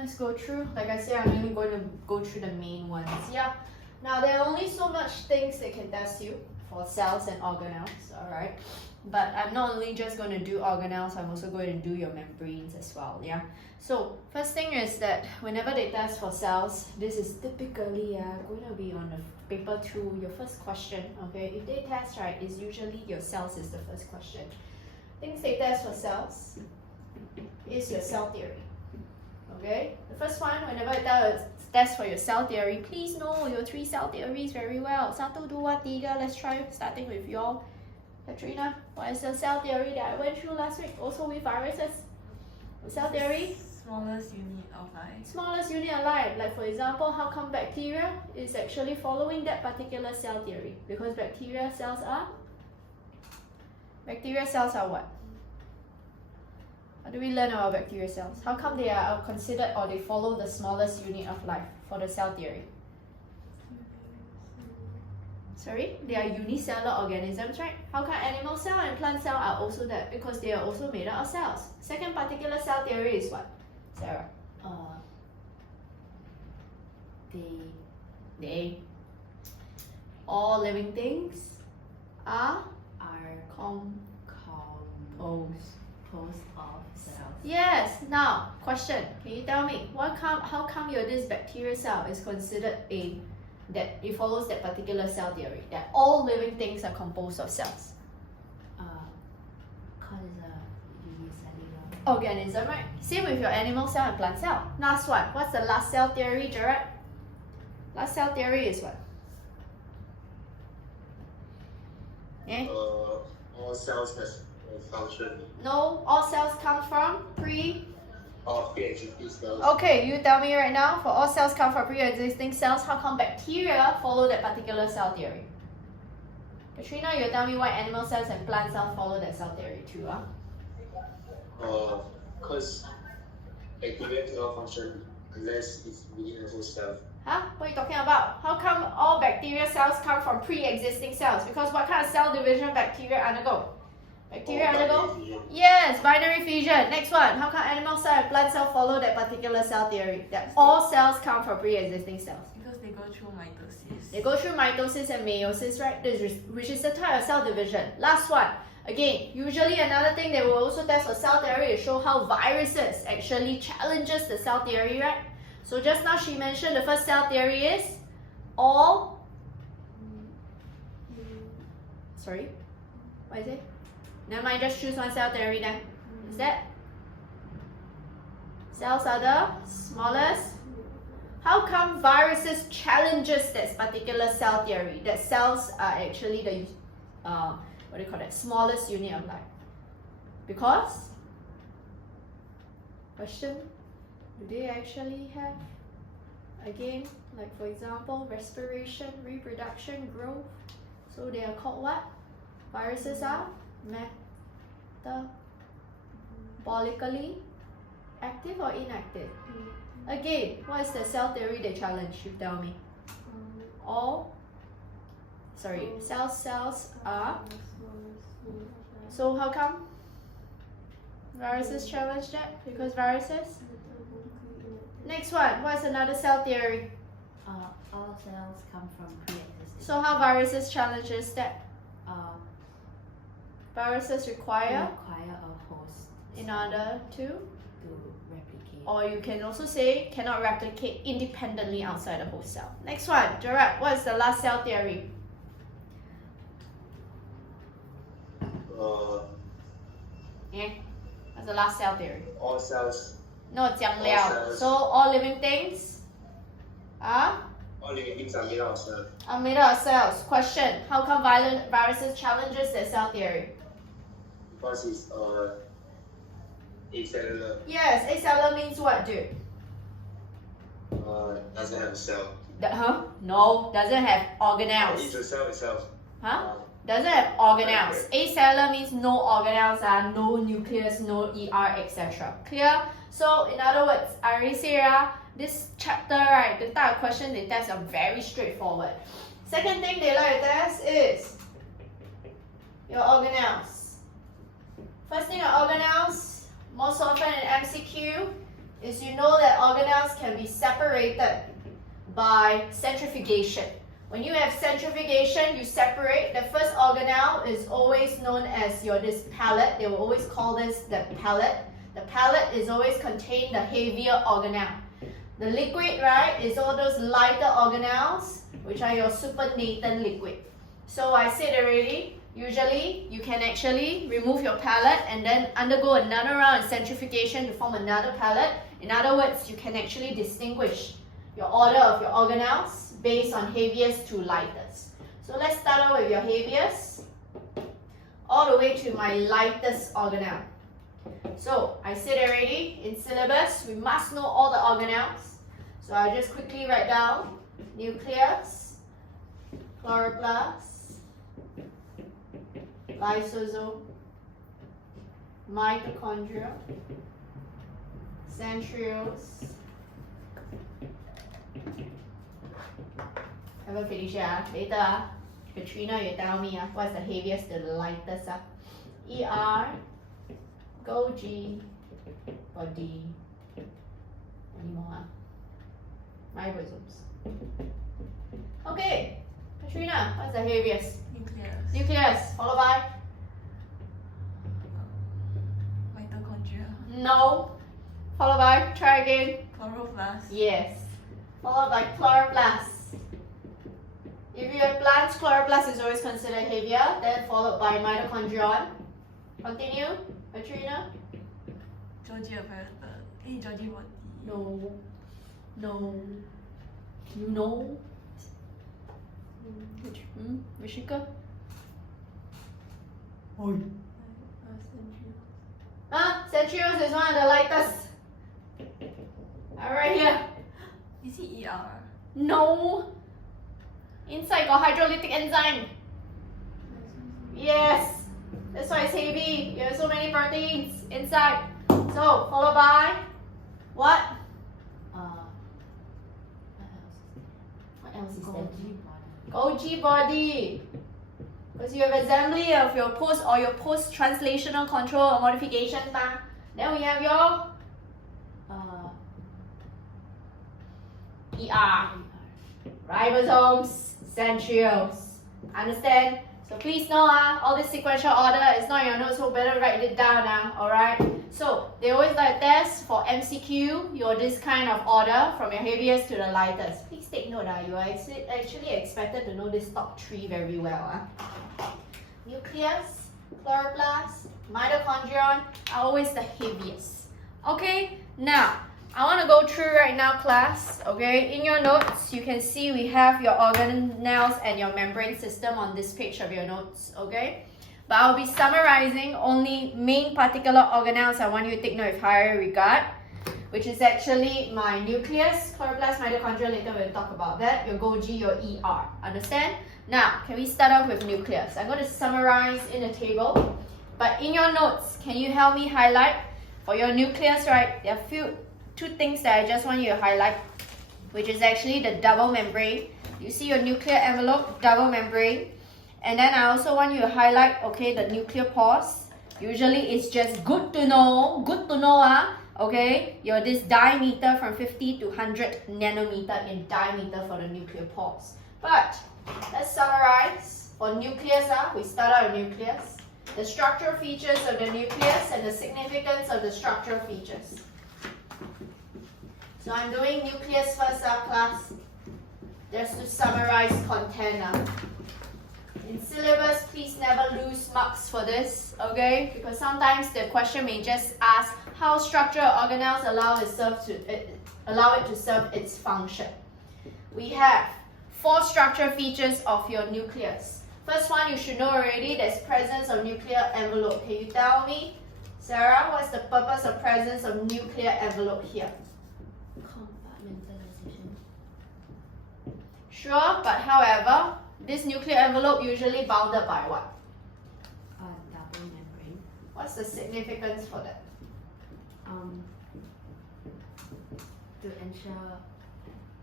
let's go through. Like I said, I'm only going to go through the main ones. Yeah. Now there are only so much things they can test you for cells and organelles, alright? But I'm not only just going to do organelles, I'm also going to do your membranes as well, yeah? So first thing is that whenever they test for cells, this is typically going to be on the paper 2, your first question, okay? If they test, right, it's usually your cells is the first question. Things they test for cells is your cell theory, okay? The first one, whenever I test for your cell theory, please know your 3 cell theories very well. 1, 2, 3, let's try starting with your Katrina. What is the cell theory that I went through last week? Also with viruses. The cell theory? Smallest unit of life. Smallest unit of life. Like for example, how come bacteria is actually following that particular cell theory? Because bacteria cells are what? How do we learn about bacteria cells? How come they are considered or they follow the smallest unit of life for the cell theory? Sorry, they are unicellular organisms, right? How come animal cell and plant cell are also that? Because they are also made up of cells. Second particular cell theory is what? Sarah? They all living things are composed of cells. Yes. Now, question. Can you tell me how come your this bacterial cell is considered that it follows that particular cell theory that all living things are composed of cells? Because it's a unicellular organism, right? Same with your animal cell and plant cell. Last one. What's the last cell theory, Gerard? Last cell theory is what? All cells has a function. No, all cells come from pre-existing cells. Okay, you tell me right now, for all cells come from pre-existing cells, how come bacteria follow that particular cell theory? Katrina, you tell me why animal cells and plant cells follow that cell theory too, Because bacteria cannot function unless it's within the whole cell. Huh? What are you talking about? How come all bacteria cells come from pre-existing cells? Because what kind of cell division bacteria undergo? Bacteria undergo? Yes, binary fission. Next one. How come animal cell and plant cell follow that particular cell theory? That all cells come from pre-existing cells. Because they go through mitosis. They go through mitosis and meiosis, right? Which is the type of cell division. Last one. Again, usually another thing they will also test for cell theory is show how viruses actually challenges the cell theory, right? So just now she mentioned the first cell theory is all. Sorry, what is it? Never mind, just choose one cell theory then. Is that? Cells are the smallest. How come viruses challenges this particular cell theory? That cells are actually the what do you call that? Smallest unit of life. Because? Question? Do they actually have, again, like for example, respiration, reproduction, growth? So they are called what? Viruses are metabolically active or inactive? Again, what is the cell theory they challenge? You tell me. Cells are. So how come viruses challenge that? Because viruses. Next one, what's another cell theory? all cells come from pre-existing. So how viruses challenges that? Viruses require a host in order to replicate. or you can also say cannot replicate independently outside the host cell. Next one, Gerard, what is the last cell theory? What's the last cell theory? All cells. No, 讲了. So all living things are All living things are made out of cells. made up of cells. Question, how come viruses challenges the cell theory? Because it's acellular. Yes, acellular means what, dude? Doesn't have a cell. No, doesn't have It's organelles. the cell itself. Doesn't have organelles. Acellular means no organelles, no nucleus, no ER, etc. Clear? So in other words, I already say this chapter, right, the type of question they test are very straightforward. Second thing they like to test is your organelles. First thing, your organelles, most often in MCQ, is you know that organelles can be separated by centrifugation. When you have centrifugation, you separate. The first organelle is always known as this pellet. They will always call this the pellet. The pellet is always contain the heavier organelle. The liquid, right, is all those lighter organelles, which are your supernatant liquid. So I said already, usually you can actually remove your pellet and then undergo another round of centrifugation to form another pellet. In other words, you can actually distinguish your order of your organelles based on heaviest to lightest. So let's start out with your heaviest all the way to my lightest organelle. So I said already, in syllabus, we must know all the organelles. So I'll just quickly write down nucleus, chloroplast, lysosome, mitochondria, centrioles. Haven't finished yet. Later, Katrina, you tell me what's the heaviest to the lightest. ER, Golgi, body. Any more? Ribosomes. Okay, Katrina, what's the heaviest? Nucleus. Nucleus, followed by? Mitochondria. No. Followed by? Try again. Chloroplast. Yes. Followed by chloroplast. If you have plants, chloroplast is always considered heavier, then followed by mitochondrion. Continue, Katrina. Golgi apparatus. Golgi body. No. No. You know? Rishika? Oi. Centrioles is one of the lightest. Right here. Is it ER? No. Inside got hydrolytic enzyme. Yes. That's why it's heavy. You have so many proteins inside. So, followed by what? What else is Golgi there? Golgi body. Because you have assembly of your post-translational control or modification. Then we have your ER. Ribosomes, centrioles. Understand? So please know all this sequential order is not your notes, so better write it down now, alright? So they always like test for MCQ, your this kind of order from your heaviest to the lightest. Please take note, you are actually expected to know this top 3 very well. Nucleus, chloroplast, mitochondrion are always the heaviest. Okay, now I want to go through right now, class. Okay, in your notes, you can see we have your organelles and your membrane system on this page of your notes. Okay, but I'll be summarizing only main particular organelles I want you to take note of higher regard, which is actually my nucleus, chloroplast, mitochondria. Later we'll talk about that. Your Golgi, your ER. Understand? Now, can we start off with nucleus? I'm going to summarize in a table, but in your notes, can you help me highlight for your nucleus? Right, there are two things that I just want you to highlight, which is actually the double membrane. You see your nuclear envelope, double membrane. And then I also want you to highlight, okay, the nuclear pores. Usually it's just good to know, okay, your this diameter from 50 to 100 nanometer in diameter for the nuclear pores. But let's summarize. For nucleus, we start out with nucleus, the structural features of the nucleus and the significance of the structural features. So I'm doing nucleus first, class, just to summarize content. In syllabus, please never lose marks for this, okay? Because sometimes the question may just ask how structural organelles allow it to serve its function. We have 4 structural features of your nucleus. First one you should know already, there's presence of nuclear envelope. Can you tell me, Sarah, what's the purpose of presence of nuclear envelope here? Compartmentalization. Sure, but however, this nuclear envelope usually bounded by what? Double membrane. What's the significance for that? To ensure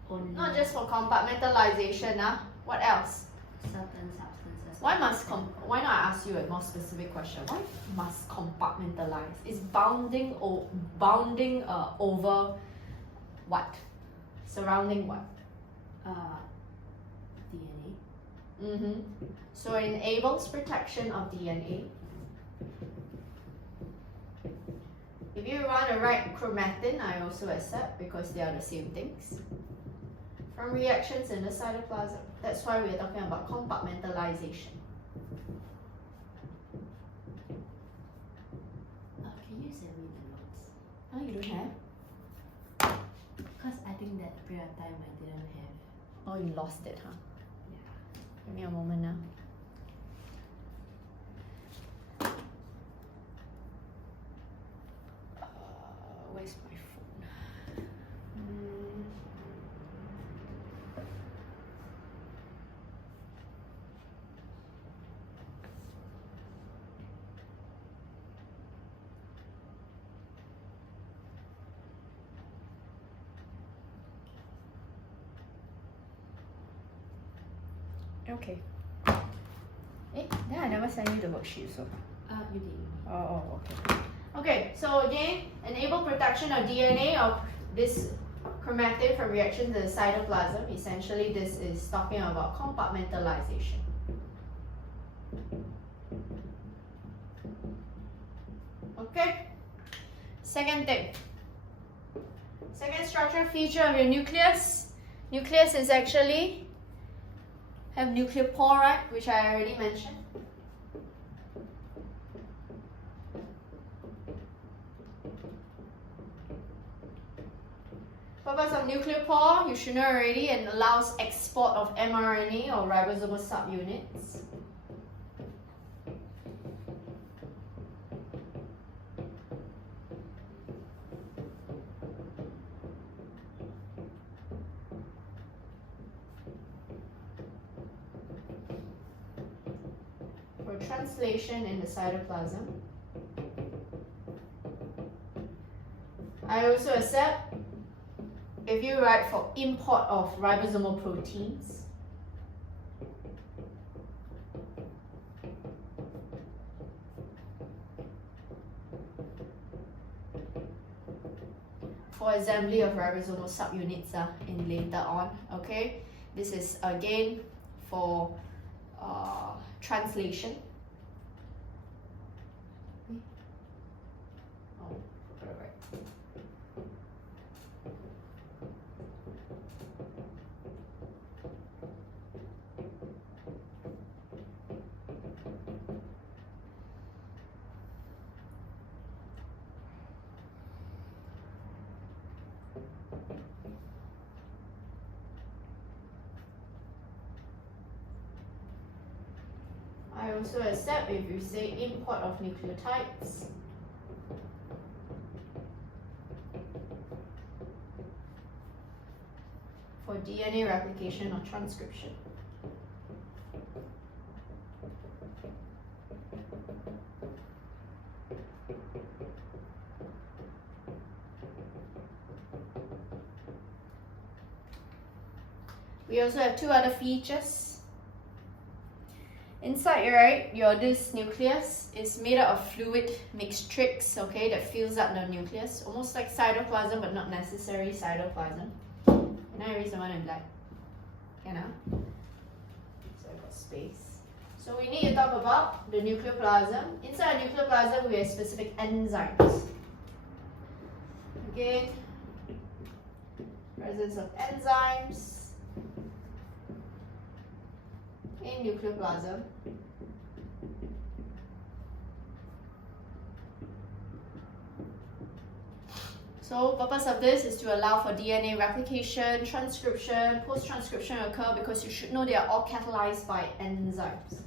only Not just for compartmentalization, what else? certain substances. Why not I ask you a more specific question? Why must compartmentalize? Is bounding over what? Surrounding what? DNA. So it enables protection of DNA. If you want to write chromatin, I also accept because they are the same things. From reactions in the cytoplasm. That's why we're talking about compartmentalization. Can you send me the notes? Oh, you don't have? Because I think that period of time I didn't have. Oh, you lost it, huh? Yeah. Give me a moment now. Where's my phone? Okay. Then I never sent you the worksheet, so. You did. Oh, okay. Okay, so again, enable protection of DNA of this chromatin from reactions in the cytoplasm. Essentially, this is talking about compartmentalization. Okay. Second thing. Second structural feature of your nucleus. Nucleus is actually have nuclear pore, right, which I already mentioned. Purpose of nuclear pore, you should know already, and allows export of mRNA or ribosomal subunits. For translation in the cytoplasm. I also accept if you write for import of ribosomal proteins. For assembly of ribosomal subunits in later on, okay? This is again for translation. Oh, got it right. I also accept if you say import of nucleotides. For DNA replication or transcription. We also have two other features. Inside, right, this nucleus is made up of fluid matrix, okay, that fills up the nucleus, almost like cytoplasm, but not necessarily cytoplasm. Can I erase the one in black? Can I? So I got space. So we need to talk about the nucleoplasm. Inside the nucleoplasm, we have specific enzymes. Again, presence of enzymes in nucleoplasm. So purpose of this is to allow for DNA replication, transcription, post-transcription occur because you should know they are all catalyzed by enzymes.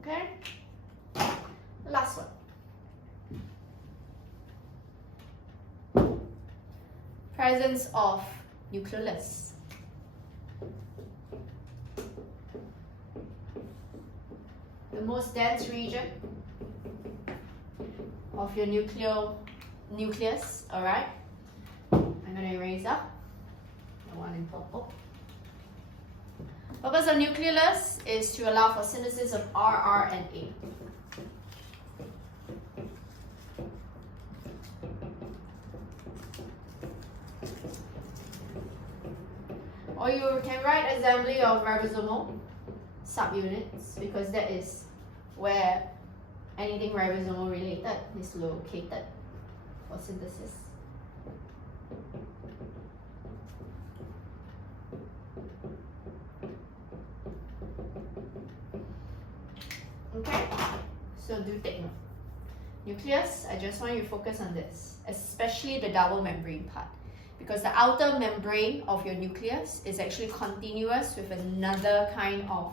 Okay, last one. Presence of nucleolus. The most dense region of your nucleus, alright? I'm going to erase up the one in purple. Purpose of nucleus is to allow for synthesis of R and A. Or you can write assembly of ribosomal subunits, because that is where anything ribosomal related is located for synthesis. Okay, so do take note. Nucleus, I just want you to focus on this, especially the double membrane part, because the outer membrane of your nucleus is actually continuous with another kind of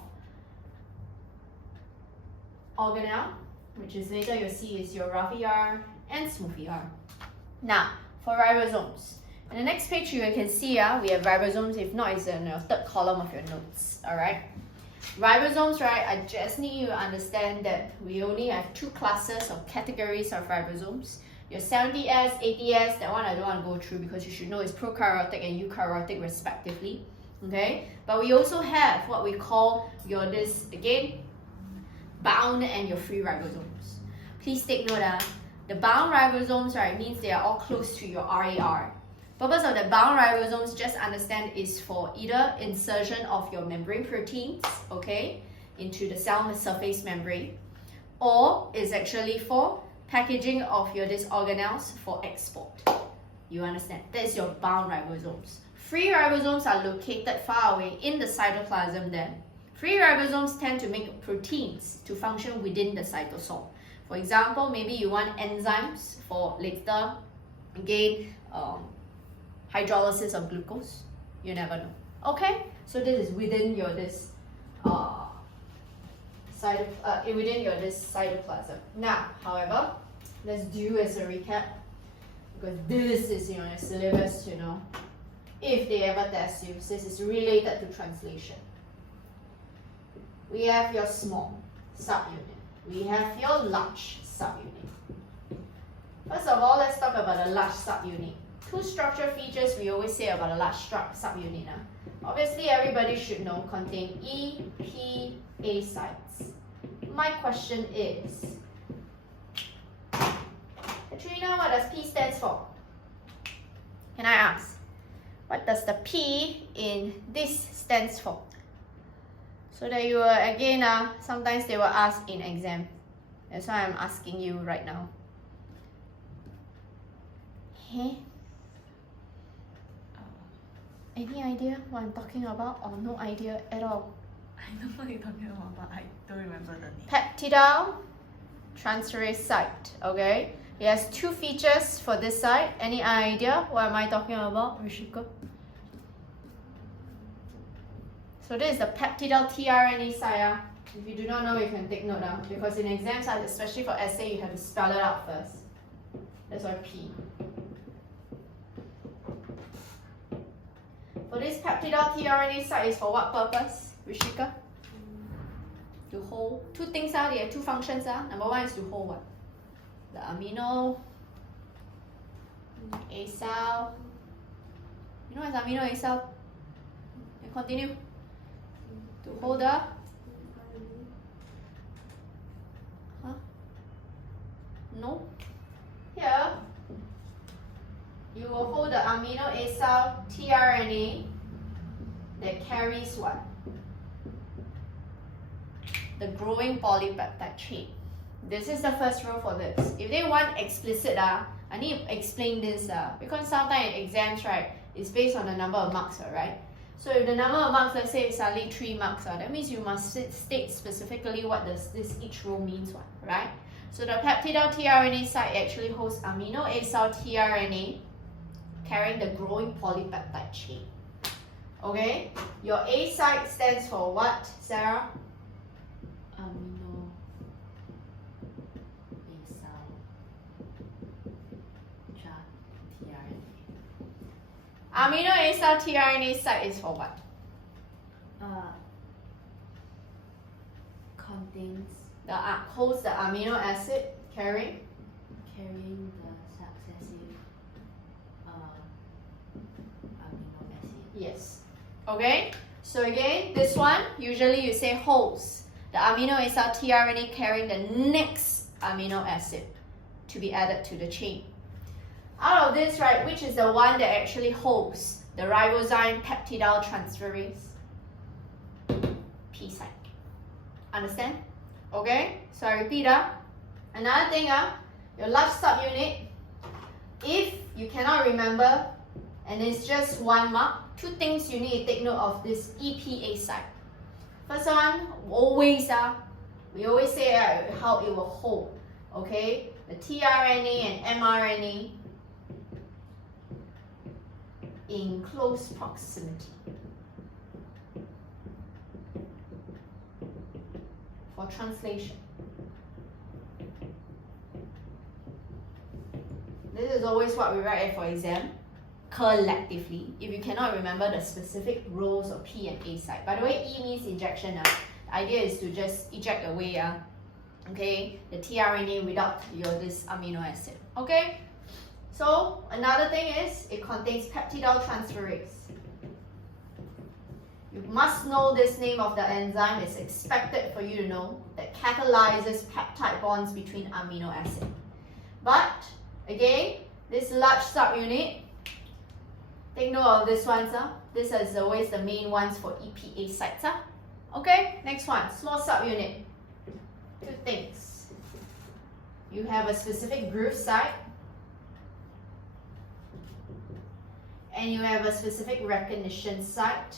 organelle, which is later you'll see is your rough ER and smooth ER. Now, for ribosomes. In the next page you can see we have ribosomes, if not it's in your third column of your notes, alright? Ribosomes, right, I just need you to understand that we only have two classes or categories of ribosomes. Your 70S, 80S, that one I don't want to go through because you should know it's prokaryotic and eukaryotic respectively, okay? But we also have what we call your bound and your free ribosomes. Please take note, the bound ribosomes, right, means they are all close to your RAR. Purpose of the bound ribosomes, just understand, is for either insertion of your membrane proteins, okay, into the cell surface membrane, or is actually for packaging of your organelles for export. You understand? That is your bound ribosomes. Free ribosomes are located far away in the cytoplasm then. Free ribosomes tend to make proteins to function within the cytosol. For example, maybe you want enzymes for later, again, hydrolysis of glucose. You never know. Okay, so this is within your cytoplasm. Now, however, let's do as a recap, because this is your syllabus to know if they ever test you. This is related to translation. We have your small subunit. We have your large subunit. First of all, let's talk about the large subunit. Two structure features we always say about a large subunit. Obviously, everybody should know contain E, P, A sites. My question is, Katrina, what does P stands for? Can I ask? What does the P in this stands for? So that you will, again, sometimes they will ask in exam. That's why I'm asking you right now. Hey? Any idea what I'm talking about, or no idea at all? I know what you're talking about, but I don't remember the name. Peptidyl transferase site, okay? It has two features for this site. Any idea what am I talking about, Rishika? So this is the peptidyl tRNA site. If you do not know, you can take note now, because in exams, especially for essay, you have to spell it out first. That's why P. For this peptidyl tRNA site is for what purpose, Rishika? To hold two things they have two functions. Number one is to hold what? The amino acyl. You know what's amino acyl? And continue. To hold the no. Here you will hold the amino acyl tRNA that carries what? The growing polypeptide chain. This is the first row for this. If they want explicit, I need to explain this because sometimes in exams, right, it's based on the number of marks, right? So if the number of marks, let's say it's only 3 marks, that means you must state specifically what does this each row means, right? So the peptidyl tRNA site actually holds amino acyl tRNA carrying the growing polypeptide chain. Okay? Your A site stands for what, Sarah? Amino acyl tRNA. Amino acyl tRNA site is for what? Contains holds the amino acid carrying carrying the successive amino acid. yes. Okay, so again, this one usually you say holds the amino acid tRNA carrying the next amino acid to be added to the chain. Out of this, right, which is the one that actually holds the ribozyme peptidyl transferase? P site. Understand? Okay, so I repeat. Another thing, your large subunit, if you cannot remember and it's just 1 mark, 2 things you need to take note of this EPA site. First one, always, we always say how it will hold. Okay, the tRNA and mRNA in close proximity. For translation. This is always what we write for exam, collectively, if you cannot remember the specific roles of P and A site. By the way, E means injection. The idea is to just eject away okay, the tRNA without this amino acid. Okay? So another thing is it contains peptidyl transferase. You must know this name of the enzyme. It's expected for you to know that catalyzes peptide bonds between amino acid. But again, this large subunit, take note of this one. This is always the main ones for EPA sites. Okay, next one, small subunit. 2 things. You have a specific groove site and you have a specific recognition site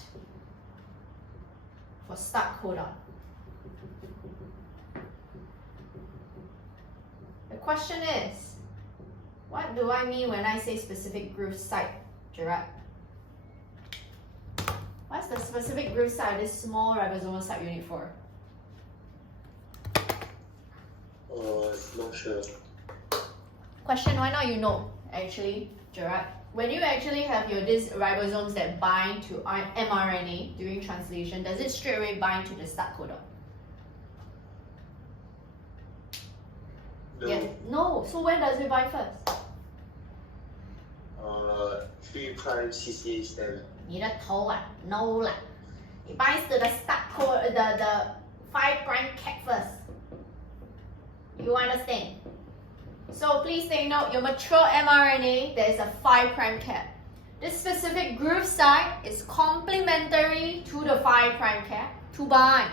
for start codon. The question is, what do I mean when I say specific groove site, Gerard? What's the specific groove site, this small ribosomal subunit for? Not sure. Question, why not you know, actually, Gerard? When you actually have these ribosomes that bind to mRNA during translation, does it straight away bind to the start codon? No. Yes. No. So when does it bind first? 3' CCA stem. 你的头啊 ，no 啦。It binds to the start code, the 5' cap first. You understand? So please take note, your mature mRNA, there is a 5' cap. This specific groove site is complementary to the 5' cap to bind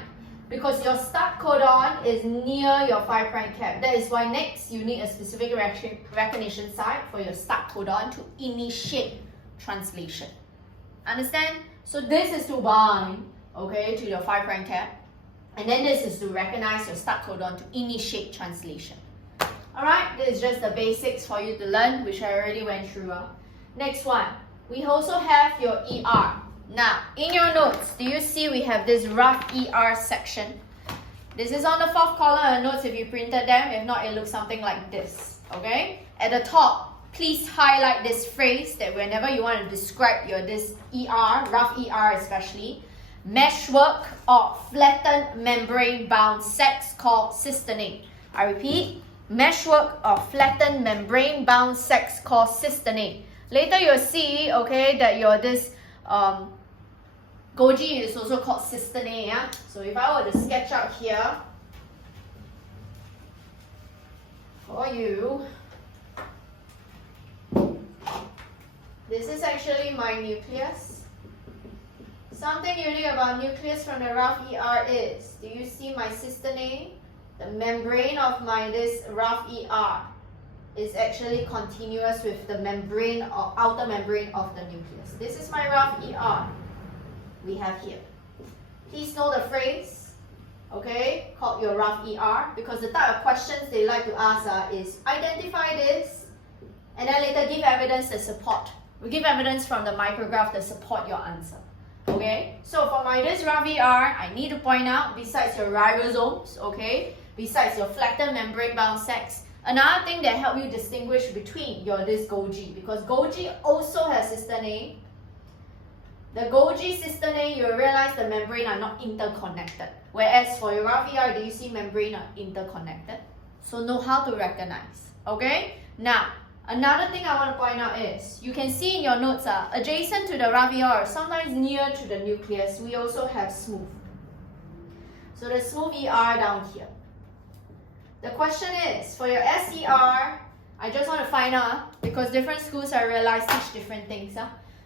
because your start codon is near your 5' cap. That is why next you need a specific recognition site for your start codon to initiate translation. Understand? So this is to bind, okay, to your 5' cap. And then this is to recognize your start codon to initiate translation. Alright, this is just the basics for you to learn, which I already went through. Next one, we also have your ER. Now, in your notes, do you see we have this rough ER section? This is on the 4th column of notes if you printed them. If not, it looks something like this. Okay? At the top, please highlight this phrase that whenever you want to describe this ER, rough ER especially, meshwork or flattened membrane-bound sex called cysteine. I repeat, meshwork or flattened membrane-bound sex called cysteine. Later you'll see, okay, that this Golgi is also called cysteine. Yeah? So if I were to sketch out here for you, this is actually my nucleus. Something unique about nucleus from the rough ER is, do you see my cysteine? The membrane of this rough ER is actually continuous with the membrane or outer membrane of the nucleus. This is my rough ER we have here. Please know the phrase, okay, called your rough ER, because the type of questions they like to ask is identify this and then later give evidence to support. We give evidence from the micrograph to support your answer. Okay, so for this rough ER, I need to point out, besides your ribosomes, okay, besides your flattened membrane-bound sex, another thing that helps you distinguish between this Golgi, because Golgi also has cysteine. The Golgi cystine, you realize the membrane are not interconnected. Whereas for your RVR, do you see membrane are interconnected? So know how to recognize. Okay? Now, another thing I want to point out is, you can see in your notes, adjacent to the RVR, sometimes near to the nucleus, we also have smooth. So the smooth ER down here. The question is, for your SER, I just want to find out, because different schools I realize teach different things.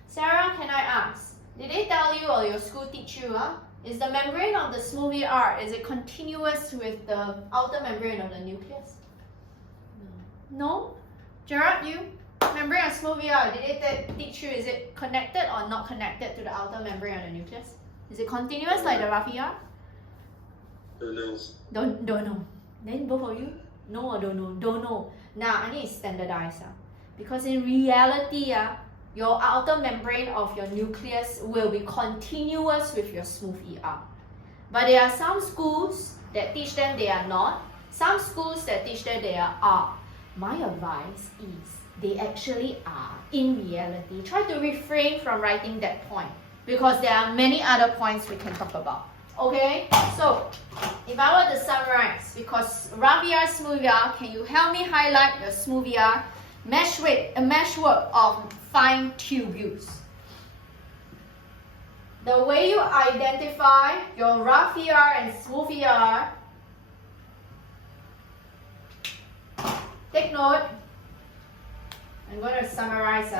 Sarah, can I ask, did they tell you or your school teach you, is the membrane of the smooth ER, is it continuous with the outer membrane of the nucleus? No? Gerard, you? Membrane of smooth ER, did they teach you, is it connected or not connected to the outer membrane of the nucleus? Is it continuous like the rough ER? Don't know. Don't know. Then both of you? No or don't know? Don't know. Now, I need to standardize. Because in reality, your outer membrane of your nucleus will be continuous with your smooth ER. But there are some schools that teach them they are not. Some schools that teach them they are. My advice is they actually are in reality. Try to refrain from writing that point, because there are many other points we can talk about. Okay, so if I were to summarize, because rough ER, smooth ER, can you help me highlight your smooth ER? Meshwork of fine tubules. The way you identify your rough ER and smooth ER, take note. I'm going to summarize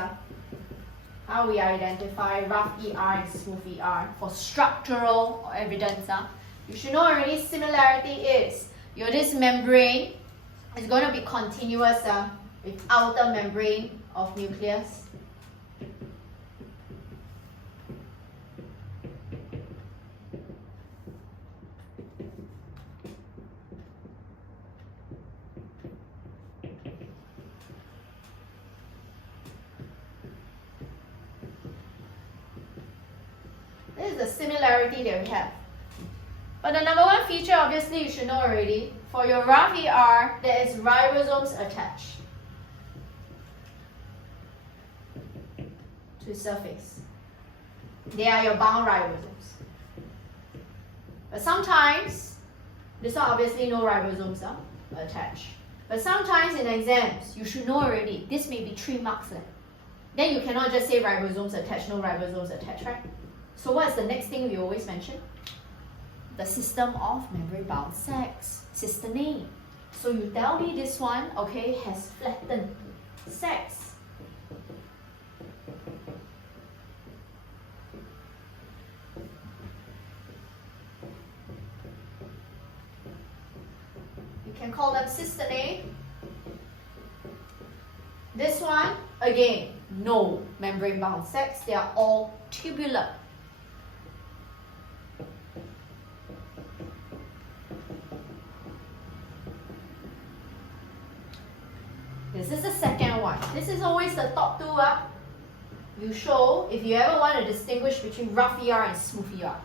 how we identify rough ER and smooth ER for structural evidence. You should know already similarity is this membrane is going to be continuous with outer membrane of nucleus. This is the similarity that we have. But the number one feature, obviously, you should know already. For your rough ER, there is ribosomes attached to surface. They are your bound ribosomes. But sometimes, this one obviously no ribosomes attached. But sometimes in exams, you should know already, this may be 3 marks. Then you cannot just say ribosomes attached, no ribosomes attached, right? So what's the next thing we always mention? The system of membrane-bound sacs, cystine. So you tell me this one, okay, has flattened sacs. You can call them cystine. This one, again, no membrane-bound sacs. They are all tubular. This is the second one. This is always the top two. You show if you ever want to distinguish between rough ER and smooth ER.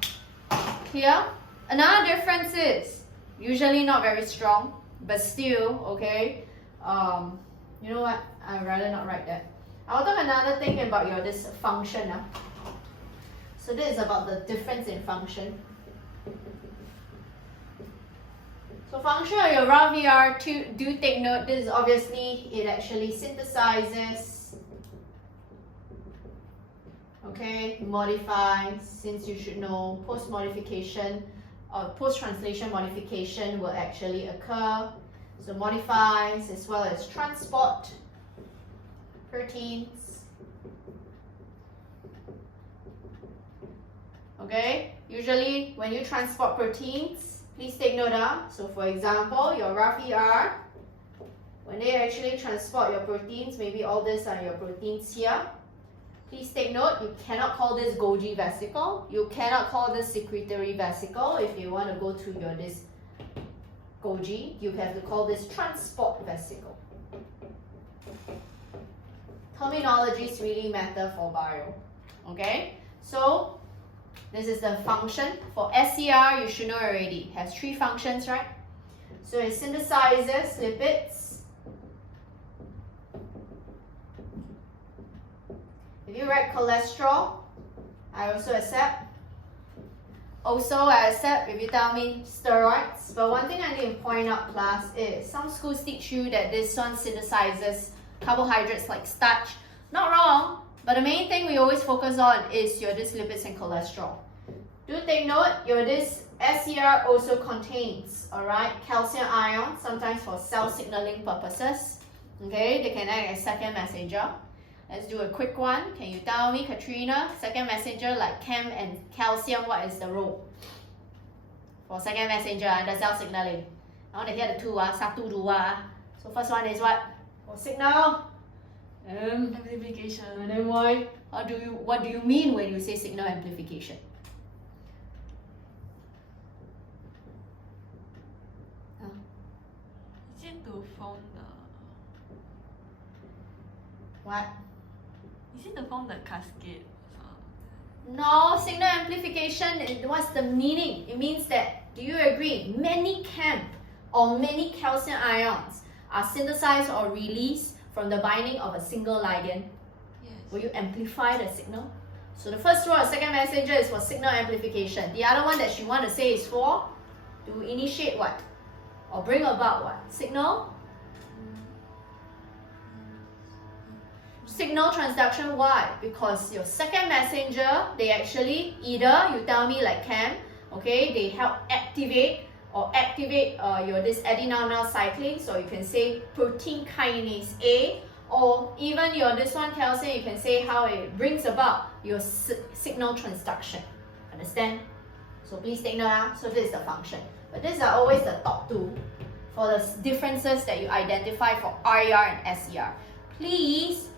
Clear? Another difference is usually not very strong, but still, okay. You know what? I'd rather not write that. I'll talk another thing about this function. So this is about the difference in function. So function of your rough ER, do take note, this is obviously, it actually synthesizes, okay, modifies, since you should know post-modification or post-translation modification will actually occur. So modifies as well as transport proteins. Okay, usually when you transport proteins, please take note. So for example, your rough ER, when they actually transport your proteins, maybe all these are your proteins here. Please take note, you cannot call this Golgi vesicle. You cannot call this secretory vesicle. If you want to go to this Golgi, you have to call this transport vesicle. Terminologies really matter for bio. Okay, so this is the function. For SER, you should know already. It has 3 functions, right? So it synthesizes lipids. If you write cholesterol, I also accept. Also, I accept if you tell me steroids. But one thing I need to point out, class, is some schools teach you that this one synthesizes carbohydrates like starch. Not wrong, but the main thing we always focus on is your lipids and cholesterol. Do take note, your SCR also contains, alright, calcium ions, sometimes for cell signaling purposes. Okay, they can act as second messenger. Let's do a quick one. Can you tell me, Katrina, second messenger like chem and calcium, what is the role? For second messenger under cell signaling. I want to hear the two, satu dua. So first one is what? For signal. Amplification. And then why? What do you mean when you say signal amplification? Is it to form the... What? Is it to form the cascade? No, signal amplification, what's the meaning? It means that, do you agree, many chem or many calcium ions are synthesized or released from the binding of a single ligand. Yes. Will you amplify the signal? So the first role of second messenger is for signal amplification. The other one that she want to say is for to initiate what? Or bring about what? Signal? Signal transduction. Why? Because your second messenger, they actually either, you tell me like chem, okay, they help activate your this adenine cycling, so you can say protein kinase A, or even your this one calcium, you can say how it brings about your signal transduction. Understand? So please take note. So this is the function. But these are always the top two for the differences that you identify for RER and SCR. Please,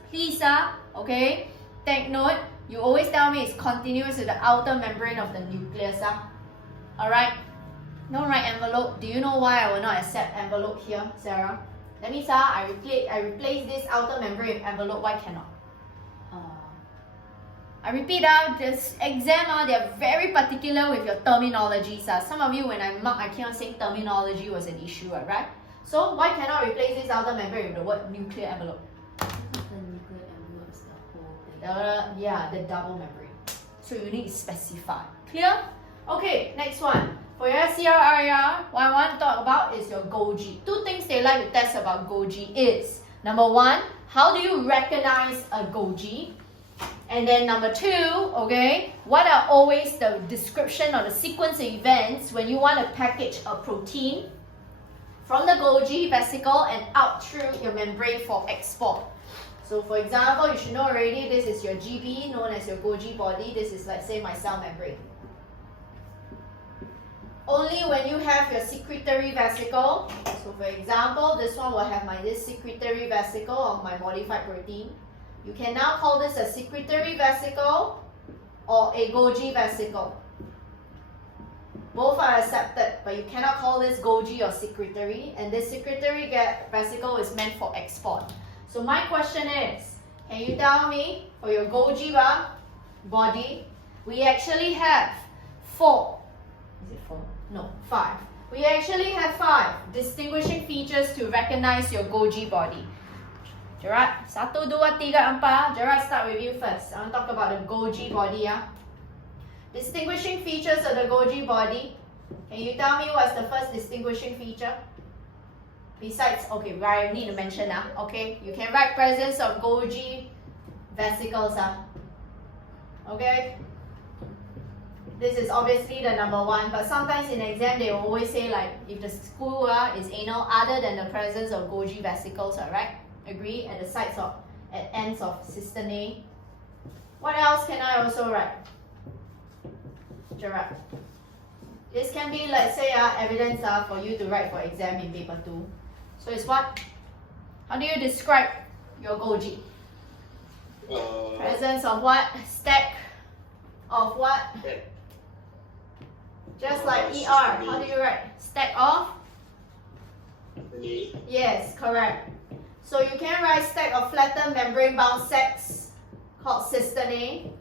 okay, take note. You always tell me it's continuous with the outer membrane of the nucleus. Alright? Don't write envelope. Do you know why I will not accept envelope here, Sarah? That means I replace this outer membrane with envelope. Why cannot? I repeat, this exam, they are very particular with your terminologies. Some of you, when I mark, I keep on saying terminology was an issue, right? So why cannot replace this outer membrane with the word nuclear envelope? Because the nuclear envelope is the whole thing. Yeah, the double membrane. So you need to specify. Clear? Okay, next one. For your SCR, what I want to talk about is your Golgi. Two things they like to test about Golgi is, number one, how do you recognize a Golgi? And then number two, okay, what are always the description or the sequence of events when you want to package a protein from the Golgi vesicle and out through your membrane for export? So for example, you should know already, this is your GB, known as your Golgi body. This is, let's say, my cell membrane. Only when you have your secretory vesicle, so for example, this one will have this secretory vesicle of my modified protein. You can now call this a secretory vesicle or a Golgi vesicle. Both are accepted, but you cannot call this Golgi or secretory, and this secretory vesicle is meant for export. So my question is, can you tell me, for your Golgi body, we actually have 4. Is it 4? No, 5. We actually have 5 distinguishing features to recognize your Golgi body. Gerard, 1, 2, 3, 4. Gerard, start with you first. I want to talk about the Golgi body. Distinguishing features of the Golgi body. Can you tell me what's the first distinguishing feature? Besides, okay, I need to mention. Okay, you can write presence of Golgi vesicles. Okay. This is obviously the number 1, but sometimes in exam they will always say like if the school is anal other than the presence of Golgi vesicles, right? Agree? At the sites of, at ends of cystine. What else can I also write? Gerard. This can be, let's say, evidence for you to write for exam in paper 2. So it's what? How do you describe your Golgi? Presence of what? Stack of what? Just like ER. How do you write? Stack of? Yes, correct. So you can write stack of flattened membrane-bound sacs called cystine.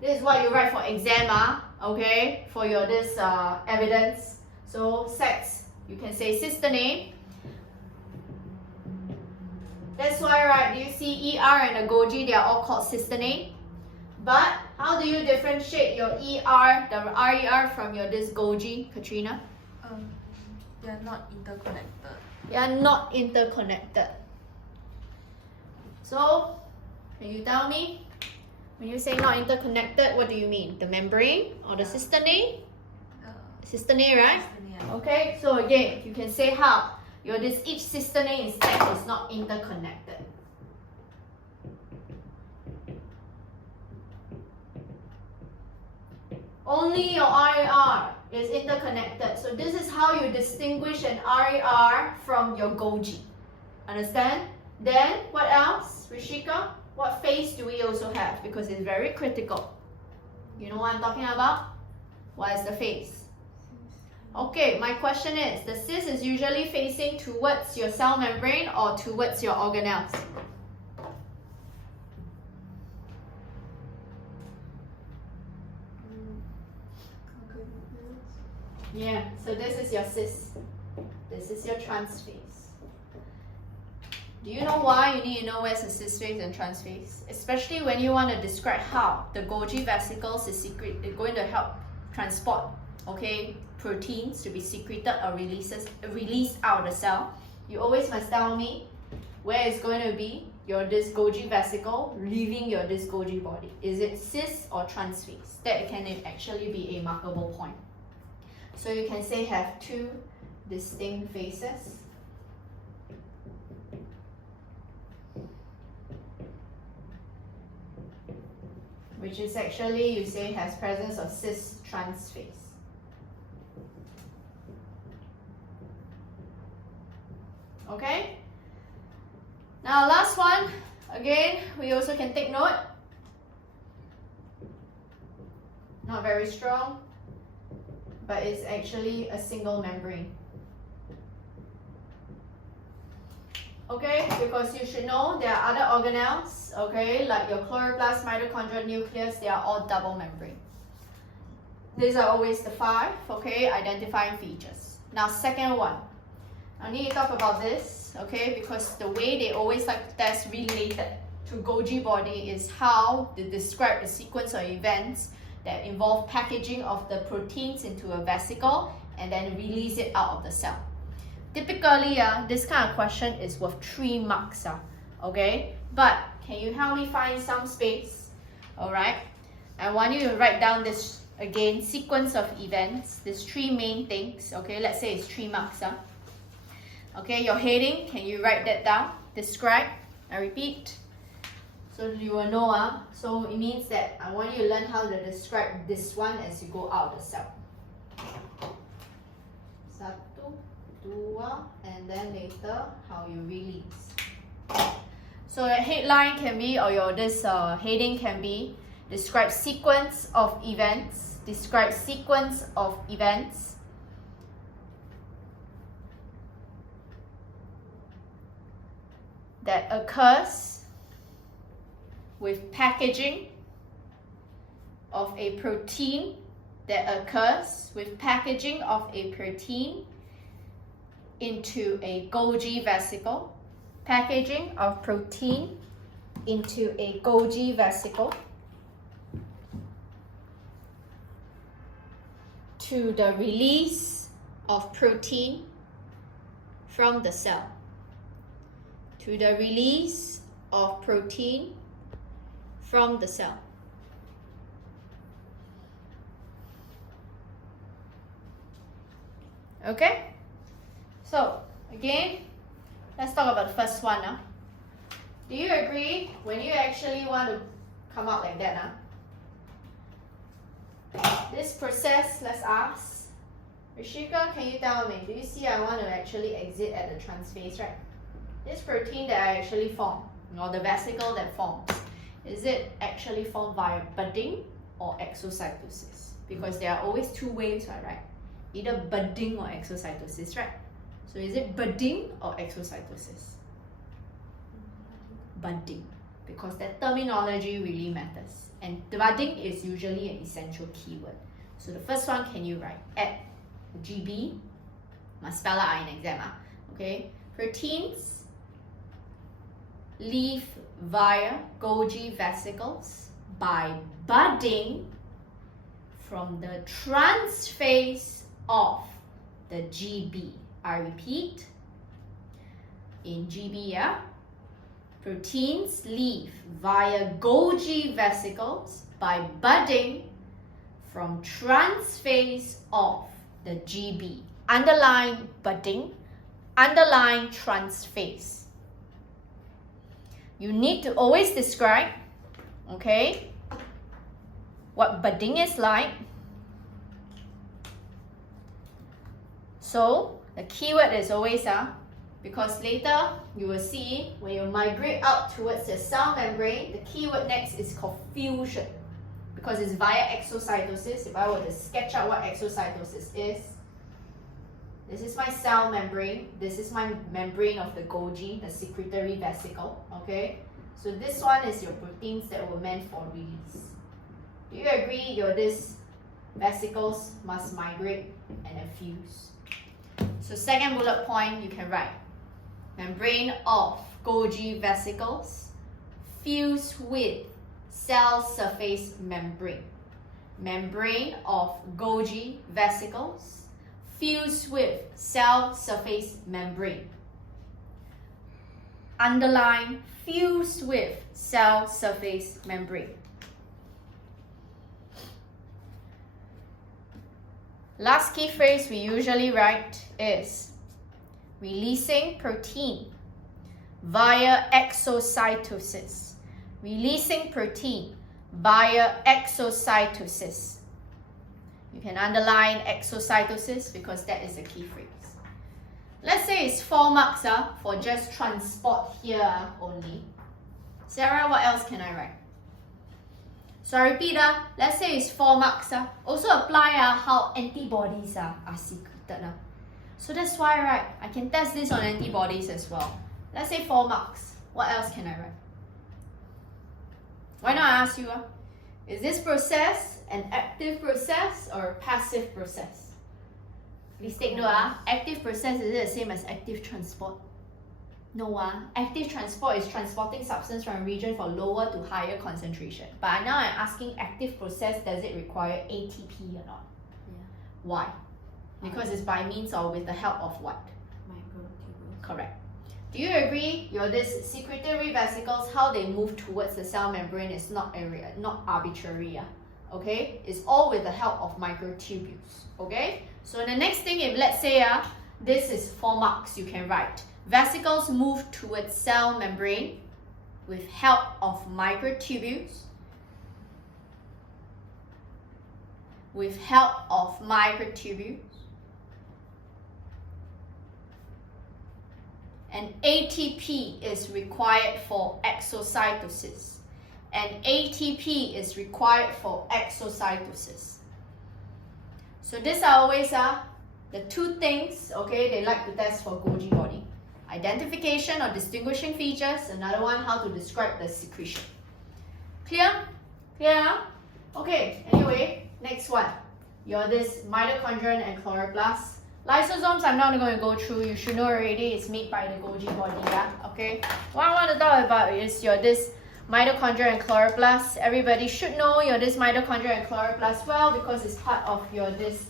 This is what you write for exam, okay, for your this evidence. So sacs, you can say cystine. That's why, right, do you see ER and the Golgi, they are all called cystine. But how do you differentiate your ER, the RER from your this Golgi, Katrina? They are not interconnected. They are not interconnected. So, can you tell me? When you say not interconnected, what do you mean? The membrane or the cystine? Cystine, right? Okay, so again, you can say how each cystine instead is not interconnected. Only your RER is interconnected. So this is how you distinguish an RER from your Golgi. Understand? Then what else, Rishika? What phase do we also have? Because it's very critical. You know what I'm talking about? What is the phase? Okay, my question is, the cis is usually facing towards your cell membrane or towards your organelles? Yeah, so this is your cis. This is your trans phase. Do you know why you need to know where's the cis phase and trans phase? Especially when you want to describe how the Golgi vesicles is going to help transport, okay, proteins to be secreted or released out of the cell. You always must tell me where it's going to be your this Golgi vesicle leaving your this Golgi body. Is it cis or trans phase? That can actually be a markable point. So you can say have two distinct phases. Which is actually, you say, has presence of cis trans phase. Okay? Now last one, again, we also can take note. Not very strong, but it's actually a single membrane. Okay, because you should know there are other organelles, okay, like your chloroplast, mitochondrial nucleus, they are all double membrane. These are always the 5, okay, identifying features. Now second one, I need to talk about this, okay, because the way they always like to test related to Golgi body is how they describe the sequence of events that involve packaging of the proteins into a vesicle and then release it out of the cell. Typically, this kind of question is worth 3 marks, okay? But can you help me find some space? Alright, I want you to write down this, again, sequence of events, these 3 main things, okay? Let's say it's 3 marks. Okay, your heading, can you write that down? Describe, I repeat. So you will know, so it means that I want you to learn how to describe this one as you go out of the cell. 1, 2, and then later how you release. So your headline can be, or your this heading can be, describe sequence of events. Describe sequence of events that occurs with packaging of a protein into a Golgi vesicle. Packaging of protein into a Golgi vesicle to the release of protein from the cell. To the release of protein from the cell. Okay? So, again, let's talk about the first one now. Do you agree when you actually want to come out like that? This process, let's ask. Rishika, can you tell me, do you see I want to actually exit at the trans phase, right? This protein that I actually form, or the vesicle that forms, is it actually formed via budding or exocytosis? Because there are always 2 ways, right? Either budding or exocytosis, right? So is it budding or exocytosis? Budding, because that terminology really matters. And budding is usually an essential keyword. So the first one, can you write? At GB, must spell out in exam, okay? Proteins leave via Golgi vesicles by budding from the transphase of the GB. I repeat, in GB, proteins leave via Golgi vesicles by budding from transphase of the GB. Underline budding, underline transphase. You need to always describe, okay, what budding is like. So the keyword is always because later you will see when you migrate out towards the cell membrane, the keyword next is called fusion, because it's via exocytosis. If I were to sketch out what exocytosis is, this is my cell membrane, this is my membrane of the Golgi, the secretory vesicle, okay? So this one is your proteins that were meant for release. Do you agree these vesicles must migrate and then fuse? So second bullet point, you can write membrane of Golgi vesicles fuse with cell surface membrane. Membrane of Golgi vesicles fuse with cell surface membrane. Underline fuse with cell surface membrane. Last key phrase we usually write is releasing protein via exocytosis. Releasing protein via exocytosis. You can underline exocytosis because that is a key phrase. Let's say it's 4 marks for just transport here only. Sarah, what else can I write? So I repeat, let's say it's 4 marks. Also apply how antibodies are secreted. So that's why, right, I can test this on antibodies as well. Let's say 4 marks. What else can I write? Why not I ask you? Is this process an active process or a passive process? Please take note. Active process, is it the same as active transport? No. Active transport is transporting substance from a region for lower to higher concentration. But now I'm asking active process, does it require ATP or not? Yeah. Why? Because it's by means or with the help of what? Microtubules. Correct. Do you agree these secretory vesicles, how they move towards the cell membrane is not arbitrary. Okay? It's all with the help of microtubules. Okay? So the next thing, if let's say this is 4 marks, you can write vesicles move towards cell membrane with help of microtubules. With help of microtubules. And ATP is required for exocytosis. And ATP is required for exocytosis. So these are always the 2 things, okay, they like to test for Golgi body. Identification or distinguishing features. Another one, how to describe the secretion. Clear? Clear? Okay, anyway, next one. This mitochondrion and chloroplast. Lysosomes, I'm not going to go through. You should know already. It's made by the Golgi body. Okay. What I want to talk about is this mitochondria and chloroplast. Everybody should know this mitochondria and chloroplast well because it's part of this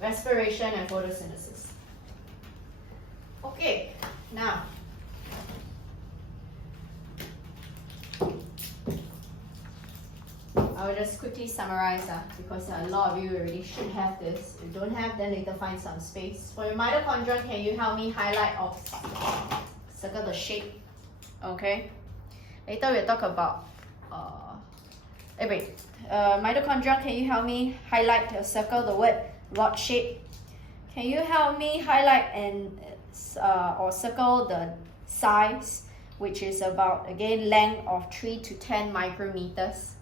respiration and photosynthesis. Okay. Now. I will just quickly summarize because a lot of you already should have this. If you don't have, then later find some space. For your mitochondria, can you help me highlight or circle the shape? Okay. Later we'll talk about mitochondria, can you help me highlight or circle the word rod shape? Can you help me highlight and or circle the size, which is about, again, length of 3 to 10 micrometers?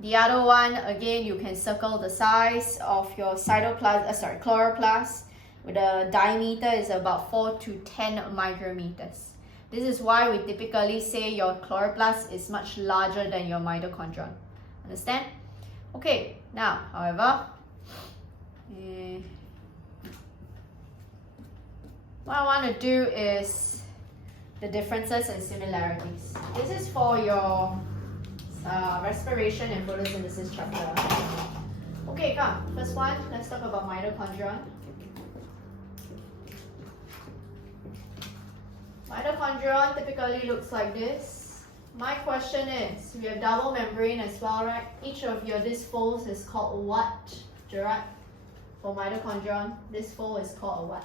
The other one, again, you can circle the size of your chloroplast, with a diameter is about 4 to 10 micrometers. This is why we typically say your chloroplast is much larger than your mitochondria. Understand? Okay, now, however, what I want to do is the differences and similarities. This is for your respiration and photosynthesis chapter. Okay, come. First one, let's talk about mitochondria. Mitochondria typically looks like this. My question is, we have double membrane as well, right? Each of your this folds is called what, Gerard? For mitochondria, this fold is called a what?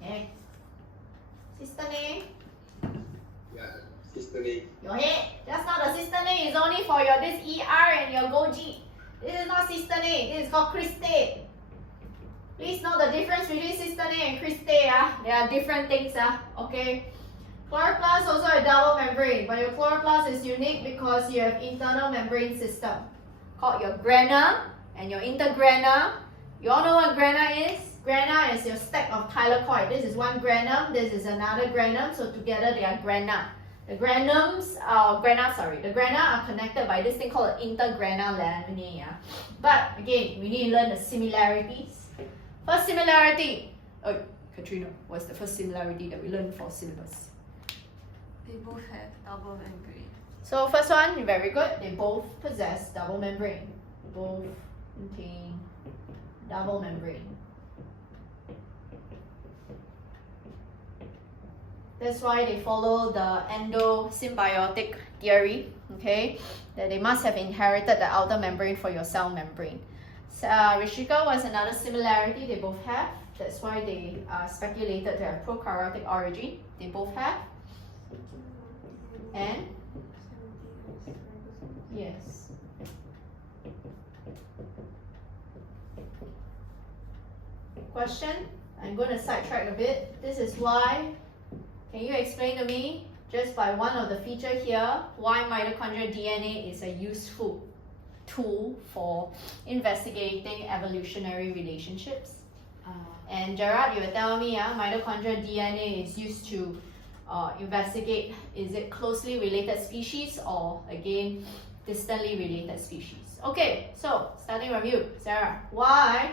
Okay. Sister name? Yeah, sister name. Your head. That's not the sister name. It's only for your this ER and your Goji. This is not sister name. This is called Christe. Please know the difference between sister name and Christe. They are different things. Okay. Chloroplast also a double membrane, but your chloroplast is unique because you have internal membrane system called your grana and your intergrana. You all know what grana is? Grana is your stack of thylakoid. This is one granum, this is another granum, so together they are grana. The granums, the grana are connected by this thing called an intergrana laminae. But again, we need to learn the similarities. First similarity. Oh, Katrina, what's the first similarity that we learned for syllabus? They both have double membrane. So first one, very good. They both possess double membrane. Both contain double membrane. That's why they follow the endosymbiotic theory, okay? That they must have inherited the outer membrane for your cell membrane. Rishika was another similarity they both have. That's why they are speculated to have prokaryotic origin. They both have. And? Yes. Question? I'm going to sidetrack a bit. This is why. Can you explain to me, just by one of the features here, why mitochondrial DNA is a useful tool for investigating evolutionary relationships? And Gerard, you were telling me mitochondrial DNA is used to investigate, is it closely related species or, again, distantly related species? Okay, so starting from you, Sarah, why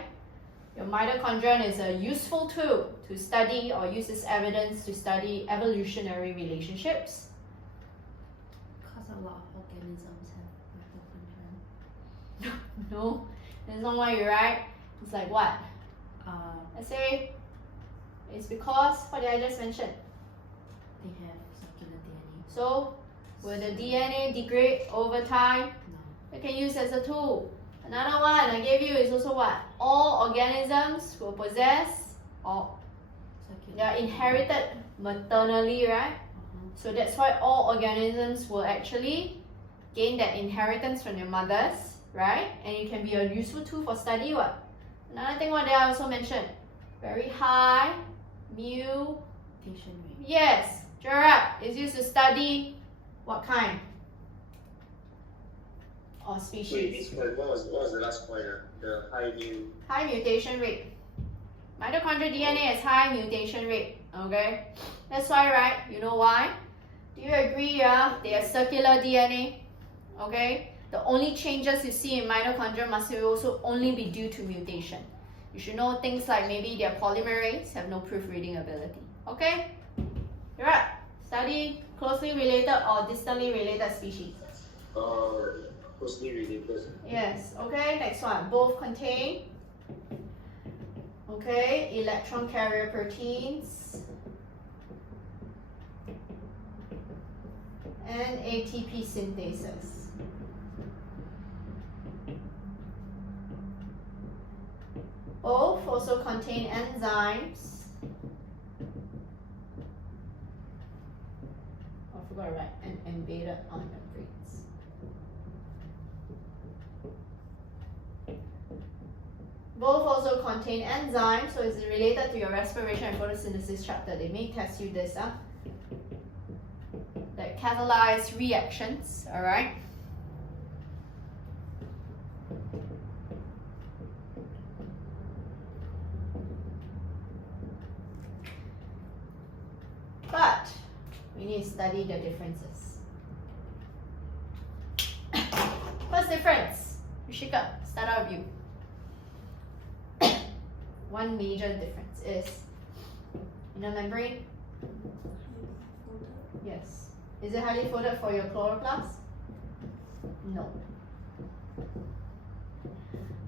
your mitochondrion is a useful tool to study or use as evidence to study evolutionary relationships? Because a lot of organisms have mitochondria. No, that's not why you're right. It's like what? Let's say it's because, what did I just mention? They have circular DNA. So, will the DNA degrade over time? No. You can use as a tool. Another one I gave you is also what? All organisms will possess, or they are inherited maternally, right? So that's why all organisms will actually gain that inheritance from their mothers, right? And it can be a useful tool for study. What? Another thing what they also mentioned, very high mutation rate. Yes, Gerard is used to study what kind of species? Wait, this one, what was the last point? The high mutation rate. Mitochondrial DNA has high mutation rate. Okay, that's why, right? You know why? Do you agree? They are circular DNA. Okay, the only changes you see in mitochondria must also only be due to mutation. You should know things like maybe their polymerase have no proofreading ability. Okay, you're right. Study closely related or distantly related species. Closely related. Yes. Okay. Next one. Both contain. Okay, electron carrier proteins and ATP synthesis. Both also contain enzymes. I forgot to write, and embedded on membranes. Both also contain enzymes, so it's related to your respiration and photosynthesis chapter. They may test you this, that catalyze reactions, alright? But we need to study the differences. First difference, Rishika, start out with you. one major difference is inner membrane. Yes. Is it highly folded for your chloroplast? No.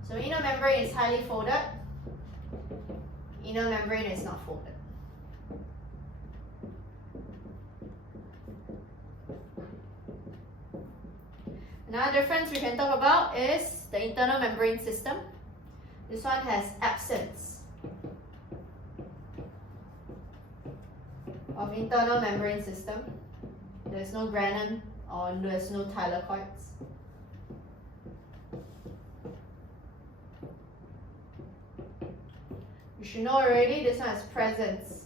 So inner membrane is highly folded. Inner membrane is not folded. Another difference we can talk about is the internal membrane system. This one has absence of internal membrane system. There's no granin or there's no thylakoids. You should know already this one has presence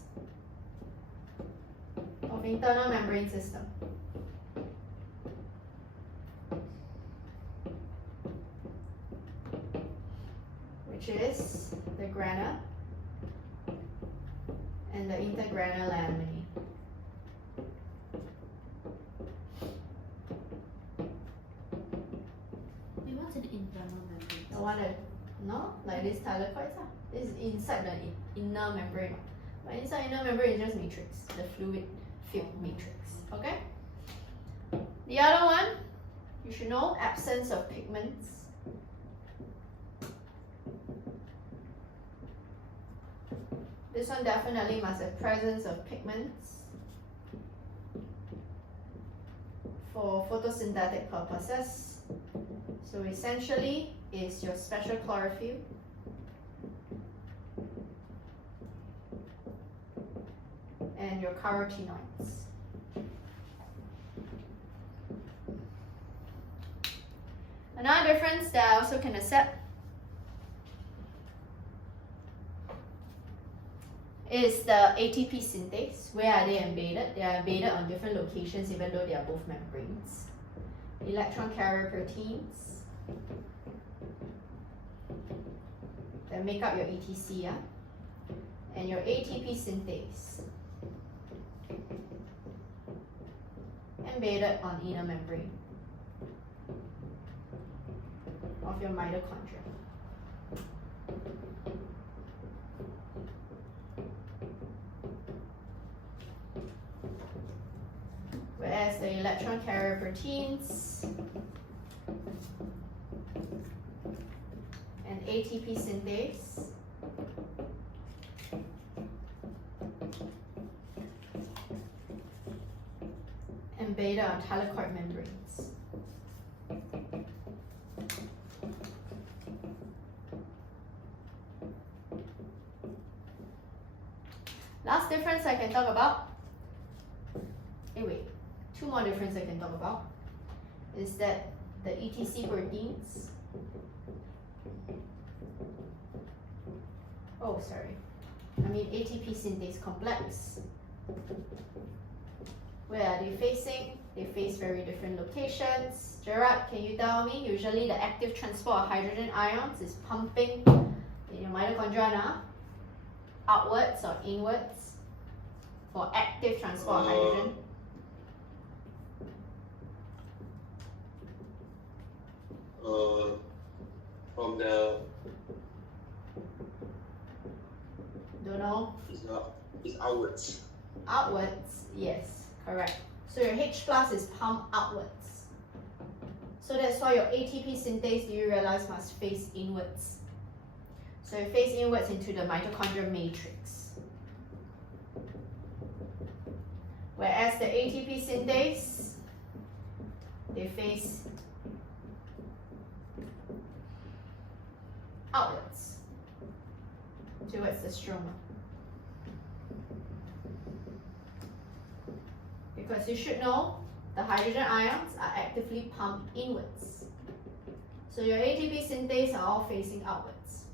of internal membrane system. Which is the grana and the intergranular laminae. Wait, what's an internal membrane? The one that, no, like this thylakoids, this is inside the inner membrane. But inside inner membrane is just matrix, the fluid filled matrix. Okay? The other one, you should know, absence of pigments. This one definitely must have presence of pigments for photosynthetic purposes. So essentially, it's your special chlorophyll and your carotenoids. Another difference that I also can accept is the ATP synthase. Where are they embedded? They are embedded on different locations even though they are both membranes. Electron carrier proteins that make up your ETC, and your ATP synthase embedded on inner membrane of your mitochondria. Whereas the electron carrier proteins and ATP synthase embedded on thylakoid membranes. Last difference I can talk about, two more differences I can talk about, is that the ETC proteins, ATP synthase complex. Where are they facing? They face very different locations. Gerard, can you tell me? Usually the active transport of hydrogen ions is pumping in your mitochondria now, outwards or inwards for active transport of hydrogen. From the Don't know. It's outwards. Outwards, yes, correct. So your H plus is pumped outwards. So that's why your ATP synthase, do you realize, must face inwards. So it face inwards into the mitochondrial matrix. Whereas the ATP synthase, they face outwards towards the stroma. Because you should know the hydrogen ions are actively pumped inwards. So your ATP synthase are all facing outwards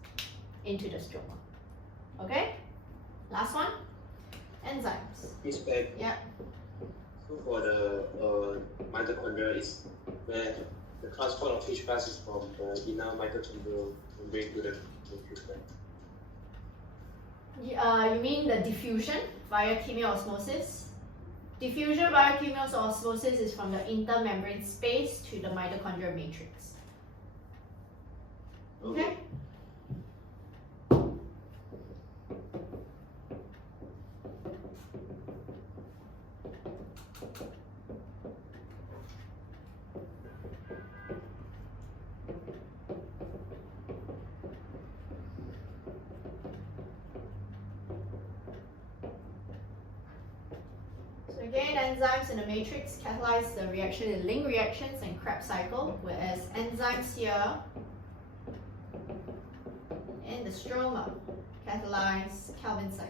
into the stroma. Okay? Last one, enzymes. It's back. Yeah. So for the mitochondria is where the transport of H plus is from the inner mitochondrial membrane to the matrix. You mean the diffusion via chemiosmosis? Diffusion via chemiosmosis is from the intermembrane space to the mitochondrial matrix. Okay? Again, enzymes in the matrix catalyze the reaction in link reactions and Krebs cycle, whereas enzymes here in the stroma catalyze Calvin cycle.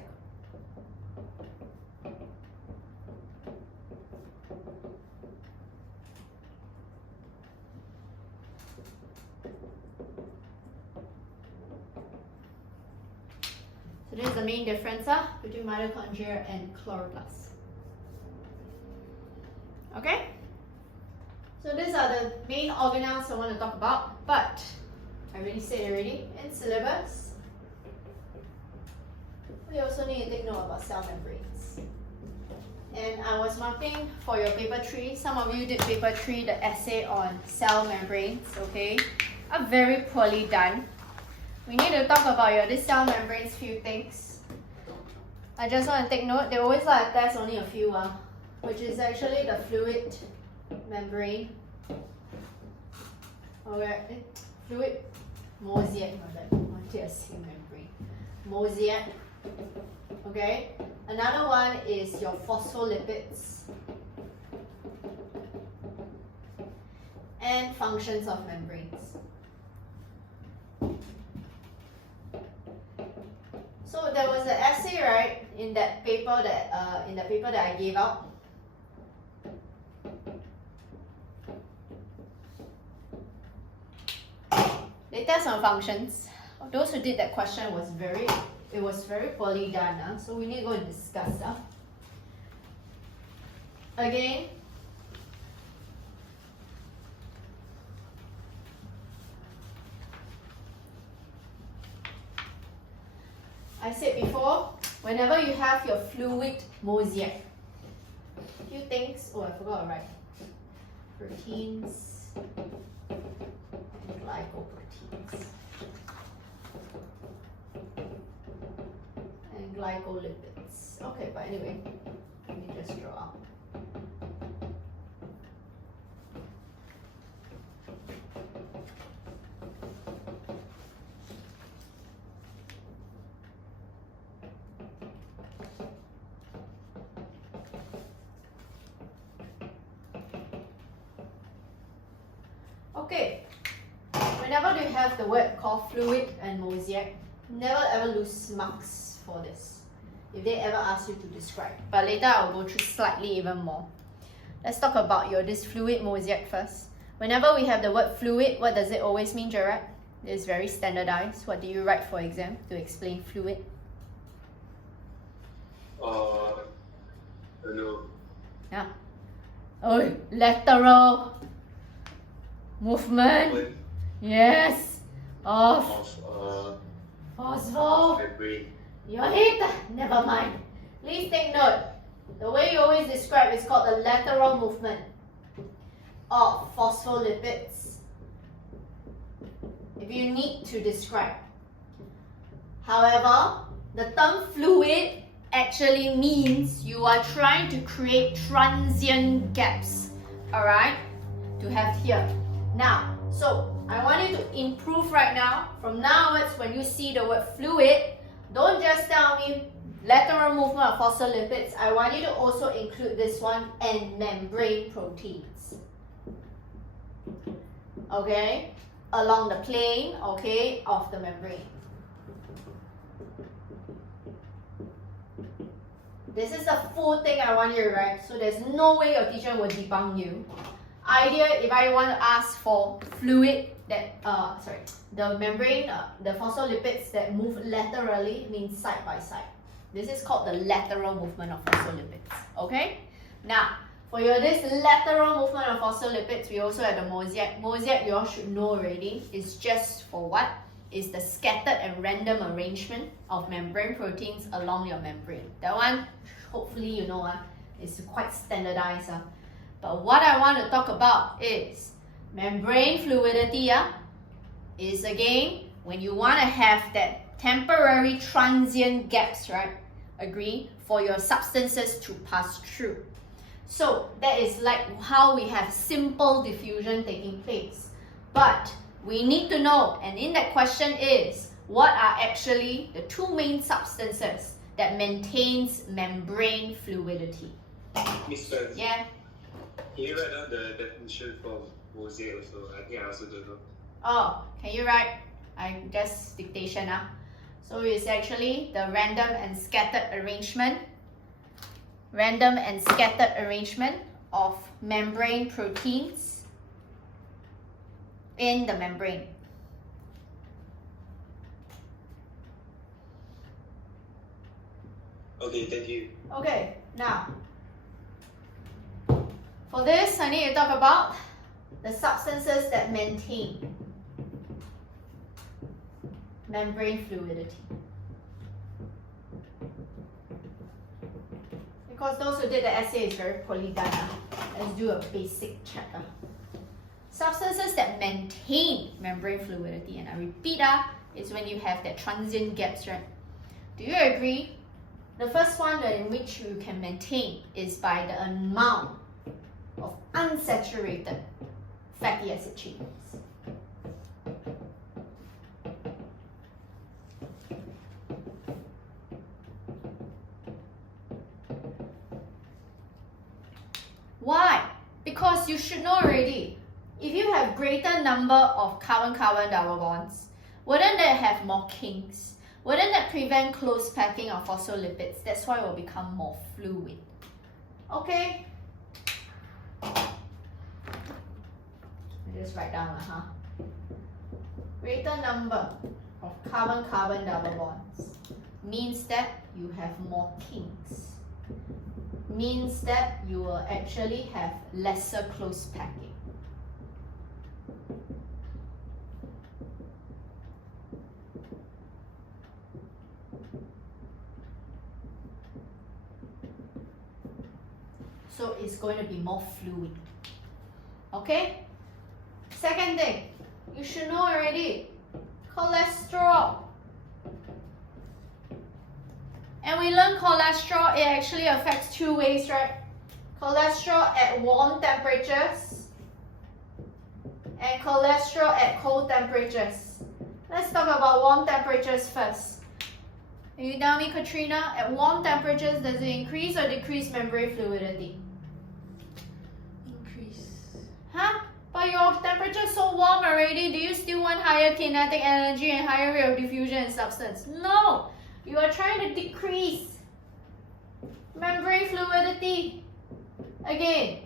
So this is the main difference between mitochondria and chloroplasts. Okay? So these are the main organelles I want to talk about, but I already said already in syllabus. We also need to take note about cell membranes. And I was marking for your paper 3. Some of you did paper 3, the essay on cell membranes, okay? Are very poorly done. We need to talk about this cell membranes few things. I just want to take note, they always like to test only a few, which is actually the fluid membrane. Okay, fluid mosaic, membrane. Mosaic. Okay. Another one is your phospholipids and functions of membranes. So there was an essay, right, in that paper that I gave out. They test on functions. Those who did that question was very poorly done. So we need to go and discuss that. Again, I said before, whenever you have your fluid mosaic, few things. Oh, I forgot to write. Proteins and glycoproteins and glycolipids. Okay, but anyway, let me just draw out. Okay, whenever you have the word called fluid and mosaic, never ever lose marks for this if they ever ask you to describe. But later I'll go through slightly even more. Let's talk about this fluid mosaic first. Whenever we have the word fluid, what does it always mean, Gerard? It's very standardized. What do you write for exam to explain fluid? I don't know. Yeah. Oh, lateral movement. Yes. Of phosphor. Membrane. Your head? Never mind. Please take note. The way you always describe is called the lateral movement of phospholipids. If you need to describe. However, the term fluid actually means you are trying to create transient gaps. Alright? To have here. Now, so I want you to improve right now. From now onwards, when you see the word fluid, don't just tell me lateral movement of phospholipids. I want you to also include this one and membrane proteins. Okay? Along the plane, okay, of the membrane. This is the full thing I want you to write. So there's no way your teacher will debunk you. Idea, if I want to ask for fluid that, the membrane, the phospholipids that move laterally means side by side. This is called the lateral movement of phospholipids. Okay? Now, for this lateral movement of phospholipids, we also have the mosaic. Mosaic, you all should know already, is just for what? Is the scattered and random arrangement of membrane proteins along your membrane. That one, hopefully you know, is quite standardized. But what I want to talk about is membrane fluidity. Is again, when you want to have that temporary transient gaps, right? Agree? For your substances to pass through. So that is like how we have simple diffusion taking place. But we need to know, and in that question is, what are actually the two main substances that maintains membrane fluidity? Miss Spence, Yeah. can you write down the definition for mosaic also? I think I also don't know. Oh, can you write? I just dictation now. So it's actually the random and scattered arrangement of membrane proteins in the membrane. Okay, thank you. Okay, now for this I need to talk about the substances that maintain membrane fluidity. Because those who did the essay is very poorly done. Let's do a basic check. Substances that maintain membrane fluidity, and I repeat, is when you have that transient gaps, right? Do you agree? The first one in which you can maintain is by the amount of unsaturated fatty acid chains. Why? Because you should know already, if you have greater number of carbon-carbon double bonds, wouldn't that have more kinks? Wouldn't that prevent close packing of phospholipids? That's why it will become more fluid. Okay? I just write down, Greater number of carbon-carbon double bonds means that you have more kinks. Means that you will actually have lesser close packing. So it's going to be more fluid. Okay? Second thing, you should know already, cholesterol. And we learned cholesterol, it actually affects two ways, right? Cholesterol at warm temperatures and cholesterol at cold temperatures. Let's talk about warm temperatures first. Can you tell me, Katrina, at warm temperatures, does it increase or decrease membrane fluidity? Increase. Huh? But your temperature is so warm already, do you still want higher kinetic energy and higher rate of diffusion in substance? No! You are trying to decrease membrane fluidity. Again,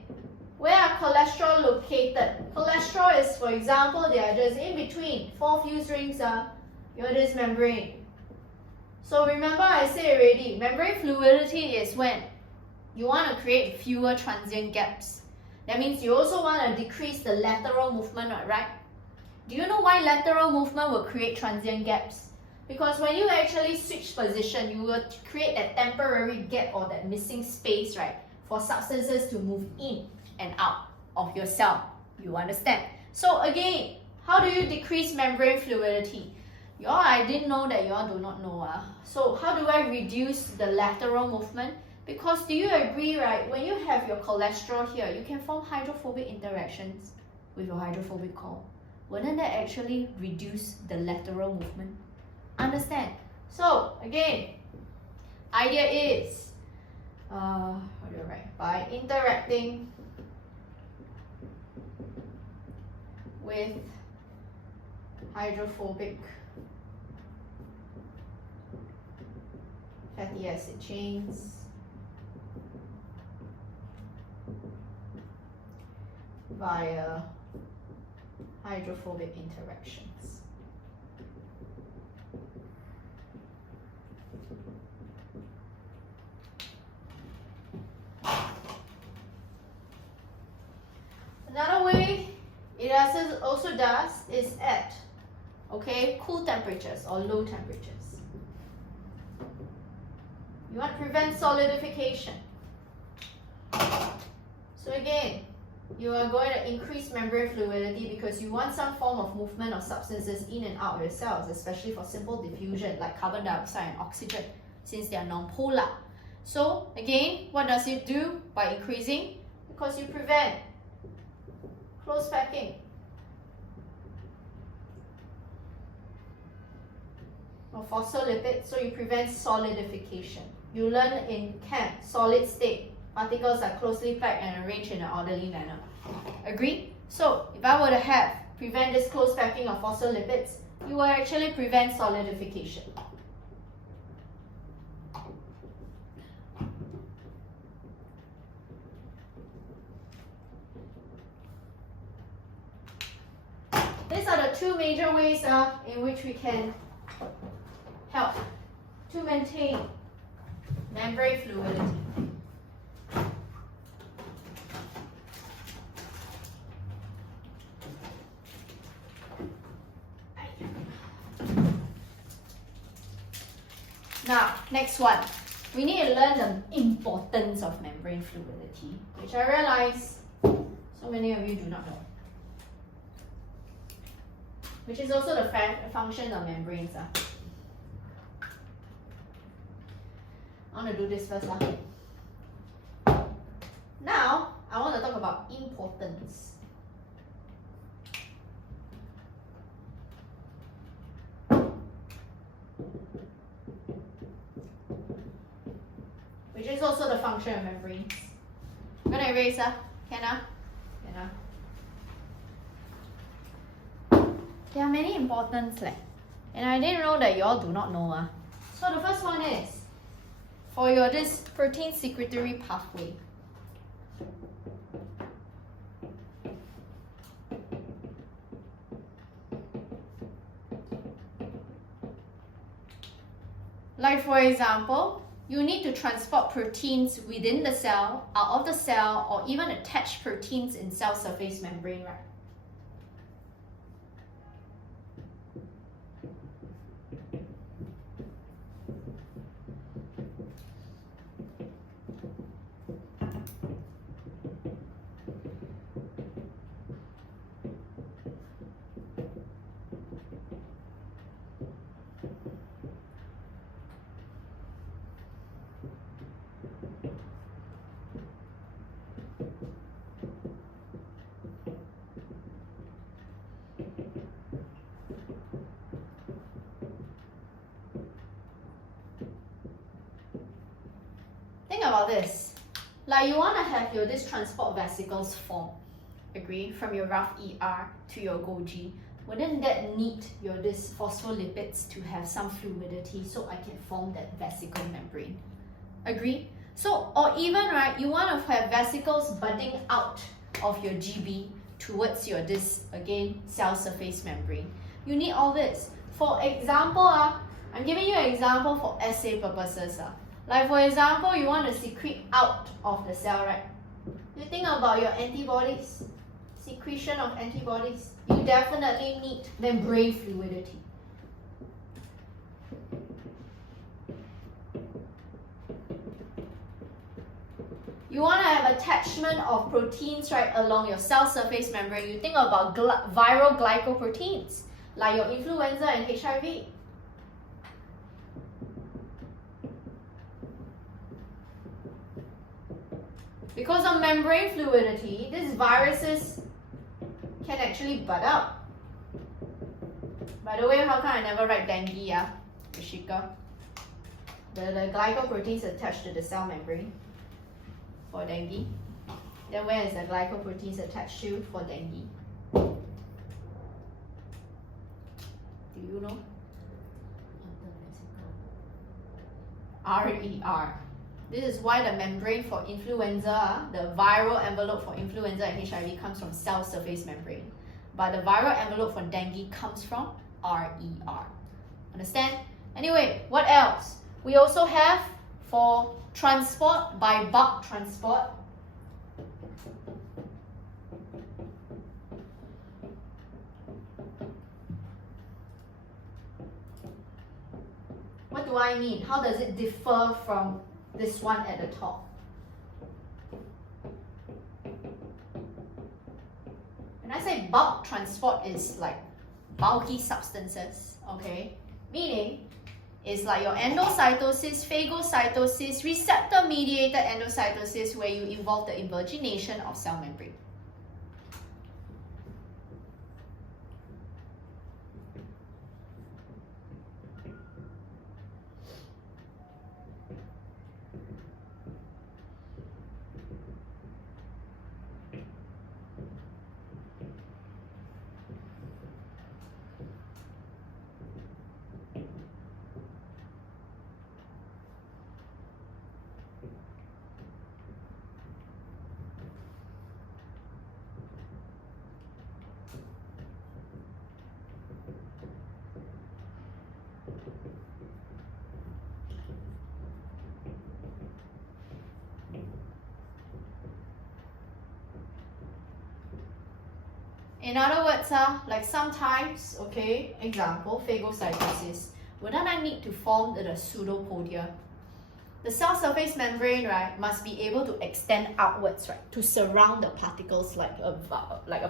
where are cholesterol located? Cholesterol is, for example, they are just in between. 4 fused rings are this membrane. So remember I said already, membrane fluidity is when you want to create fewer transient gaps. That means you also want to decrease the lateral movement, right? Do you know why lateral movement will create transient gaps? Because when you actually switch position, you will create that temporary gap or that missing space, right? For substances to move in and out of your cell. You understand? So again, how do you decrease membrane fluidity? I didn't know that y'all do not know. So how do I reduce the lateral movement? Because do you agree, right? When you have your cholesterol here, you can form hydrophobic interactions with your hydrophobic core. Wouldn't that actually reduce the lateral movement? Understand? So again, idea is, how do I write? By interacting with hydrophobic fatty acid chains via hydrophobic interactions. Another way it also does is at cool temperatures or low temperatures. You want to prevent solidification. So again, you are going to increase membrane fluidity because you want some form of movement of substances in and out of your cells, especially for simple diffusion like carbon dioxide and oxygen, since they are non-polar. So again, what does it do by increasing? Because you prevent close packing of phospholipids, so you prevent solidification. You learn in chem, solid state, particles are closely packed and arranged in an orderly manner. Agree? So if I were to prevent this close packing of phospholipids, you will actually prevent solidification. These are the two major ways in which we can help to maintain membrane fluidity. Now, next one. We need to learn the importance of membrane fluidity, which I realize so many of you do not know. Which is also the function of membranes. I want to do this first. Now, I want to talk about importance. Which is also the function of membranes. I'm going to erase. Can There are many importance, and I didn't know that you all do not know. So the first one is for this protein secretory pathway. Like for example, you need to transport proteins within the cell, out of the cell, or even attach proteins in cell surface membrane, right? Think about this. Like you want to have this transport vesicles form, agree, from your rough ER to your Golgi. Wouldn't that need this phospholipids to have some fluidity so I can form that vesicle membrane? Agree? So, or even, right, you want to have vesicles budding out of your GB towards your again, cell surface membrane. You need all this. For example, I'm giving you an example for assay purposes. Like for example, you want to secrete out of the cell, right? You think about your antibodies, secretion of antibodies. You definitely need membrane fluidity. You want to have attachment of proteins right along your cell surface membrane. You think about viral glycoproteins, like your influenza and HIV. Because of membrane fluidity, these viruses can actually bud out. By the way, how come I never write dengue? Rishika. The glycoproteins attached to the cell membrane for dengue. Then where is the glycoproteins attached to for dengue? Do you know? RER. This is why the membrane for influenza, the viral envelope for influenza and HIV comes from cell surface membrane. But the viral envelope for dengue comes from RER. Understand? Anyway, what else? We also have for transport by bulk transport. What do I mean? How does it differ from this one at the top? When I say bulk transport, is like bulky substances, okay? Meaning, it's like your endocytosis, phagocytosis, receptor-mediated endocytosis, where you involve the invagination of cell membrane. In other words, like sometimes, okay, example, phagocytosis. Wouldn't I need to form the pseudopodia? The cell surface membrane, right, must be able to extend outwards, right, to surround the particles like a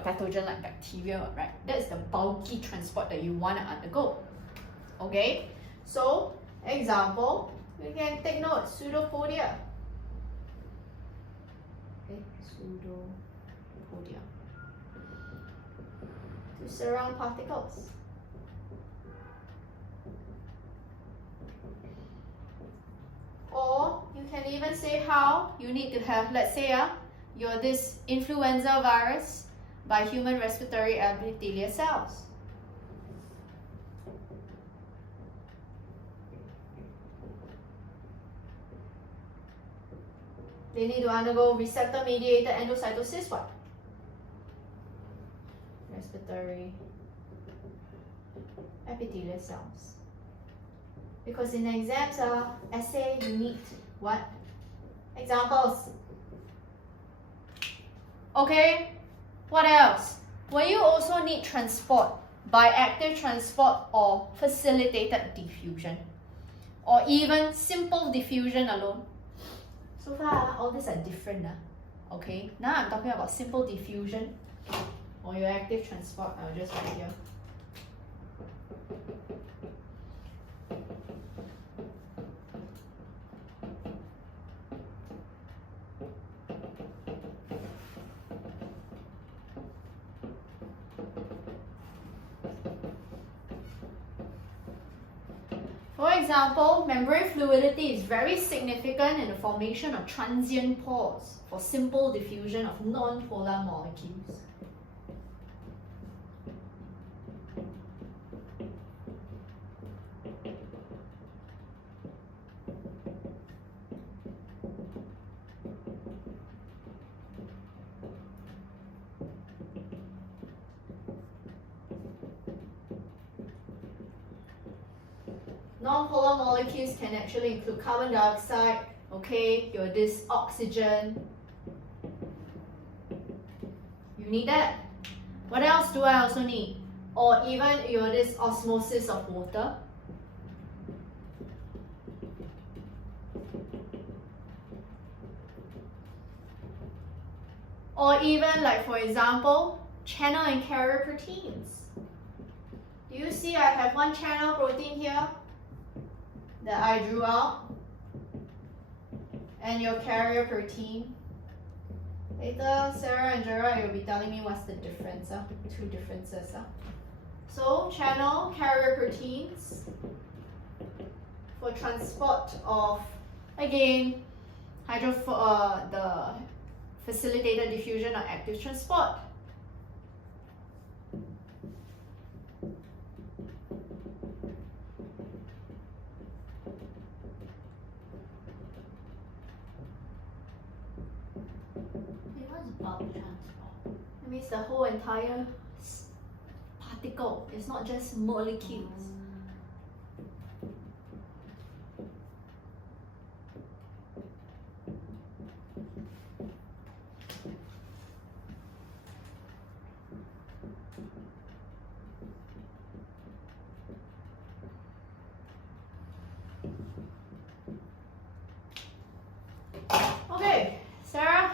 pathogen like bacteria, right? That's the bulky transport that you want to undergo. Okay, so example, we can take note, pseudopodia. Okay, pseudopodia. To surround particles. Or you can even say how you need to have, let's say, you're this influenza virus by human respiratory epithelial cells. They need to undergo receptor-mediated endocytosis, what? Respiratory epithelial cells. Because in exams, essay, you need what? Examples. Okay, what else? Will you also need transport by active transport or facilitated diffusion? Or even simple diffusion alone? So far, all these are different. Okay, now I'm talking about simple diffusion or your active transport. I'll just write here. For example, membrane fluidity is very significant in the formation of transient pores for simple diffusion of non-polar molecules. Non-polar molecules can actually include carbon dioxide, okay, your this oxygen. You need that. What else do I also need? Or even your this osmosis of water. Or even like for example, channel and carrier proteins. Do you see I have one channel protein here that I drew out? And your carrier protein. Later, Sarah and Gerard, you'll be telling me what's the difference, the two differences. So, channel, carrier proteins for transport of, again, the facilitated diffusion or active transport. Bulk transport. It means the whole entire particle. It's not just molecules. Okay, Sarah.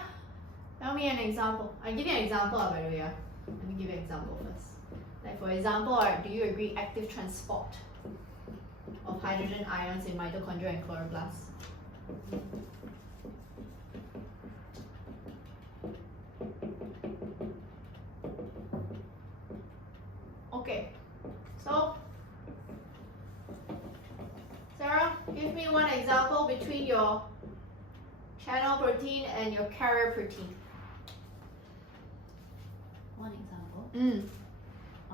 Tell me an example. I'll give you an example, by the way. Let me give you an example first. Like for example, do you agree active transport of hydrogen ions in mitochondria and chloroplasts? Okay. So, Sarah, give me one example between your channel protein and your carrier protein. One example.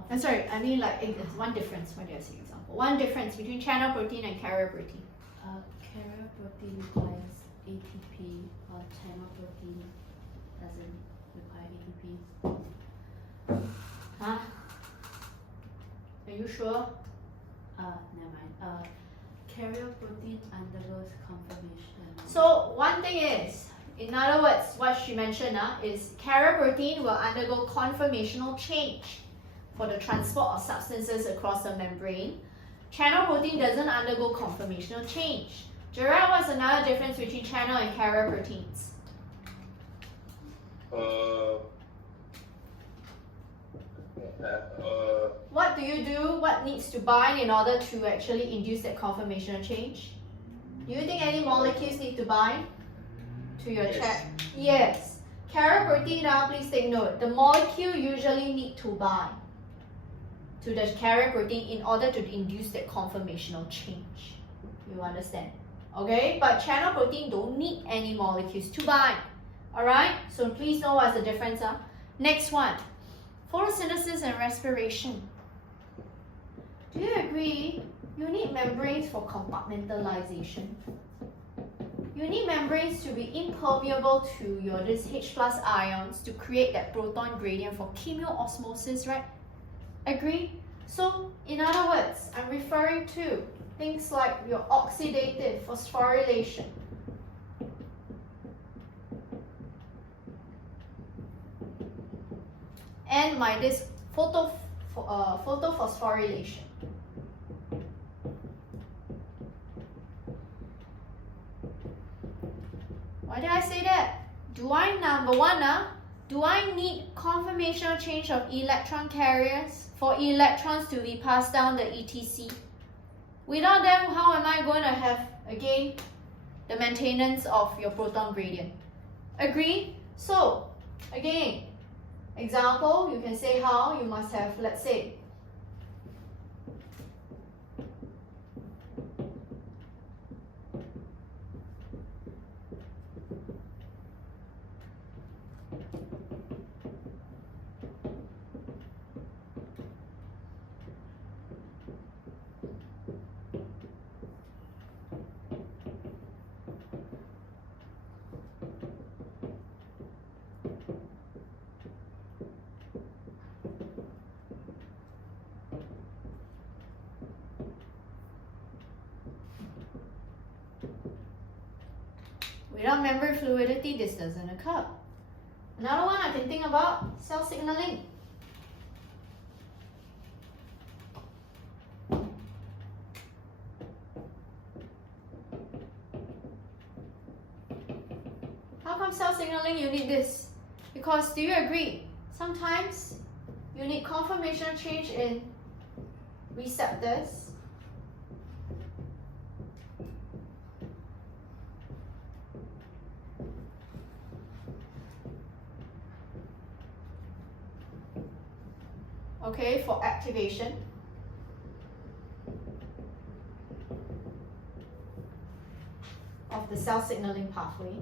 I'm sorry, I mean like it's one difference. Why did I say example? One difference between channel protein and carrier protein. Carrier protein requires ATP, or channel protein doesn't require ATP. Huh? Are you sure? Never mind. Carrier protein undergoes conformation. So one thing is, In other words, what she mentioned is carrier protein will undergo conformational change for the transport of substances across the membrane. Channel protein doesn't undergo conformational change. Gerard, what's another difference between channel and carrier proteins? What do you do? What needs to bind in order to actually induce that conformational change? Do you think any molecules need to bind to your chat? Yes. Carrier protein, now please take note. The molecule usually need to bind to the carrier protein in order to induce that conformational change. You understand? Okay, but channel protein don't need any molecules to bind. Alright, so please know what's the difference. Next one, photosynthesis and respiration. Do you agree you need membranes for compartmentalization? You need membranes to be impermeable to your H plus ions to create that proton gradient for chemiosmosis, right? Agree? So, in other words, I'm referring to things like your oxidative phosphorylation. And this photophosphorylation. Why did I say that? Do I need conformational change of electron carriers for electrons to be passed down the ETC? Without them, how am I going to have, again, the maintenance of your proton gradient? Agree? So, again, example, you can say how you must have, let's say, without membrane fluidity, this doesn't occur. Another one I can think about, cell signaling. How come cell signaling you need this? Because do you agree? Sometimes you need conformational change in receptors. Okay, for activation. Of the cell signaling pathway.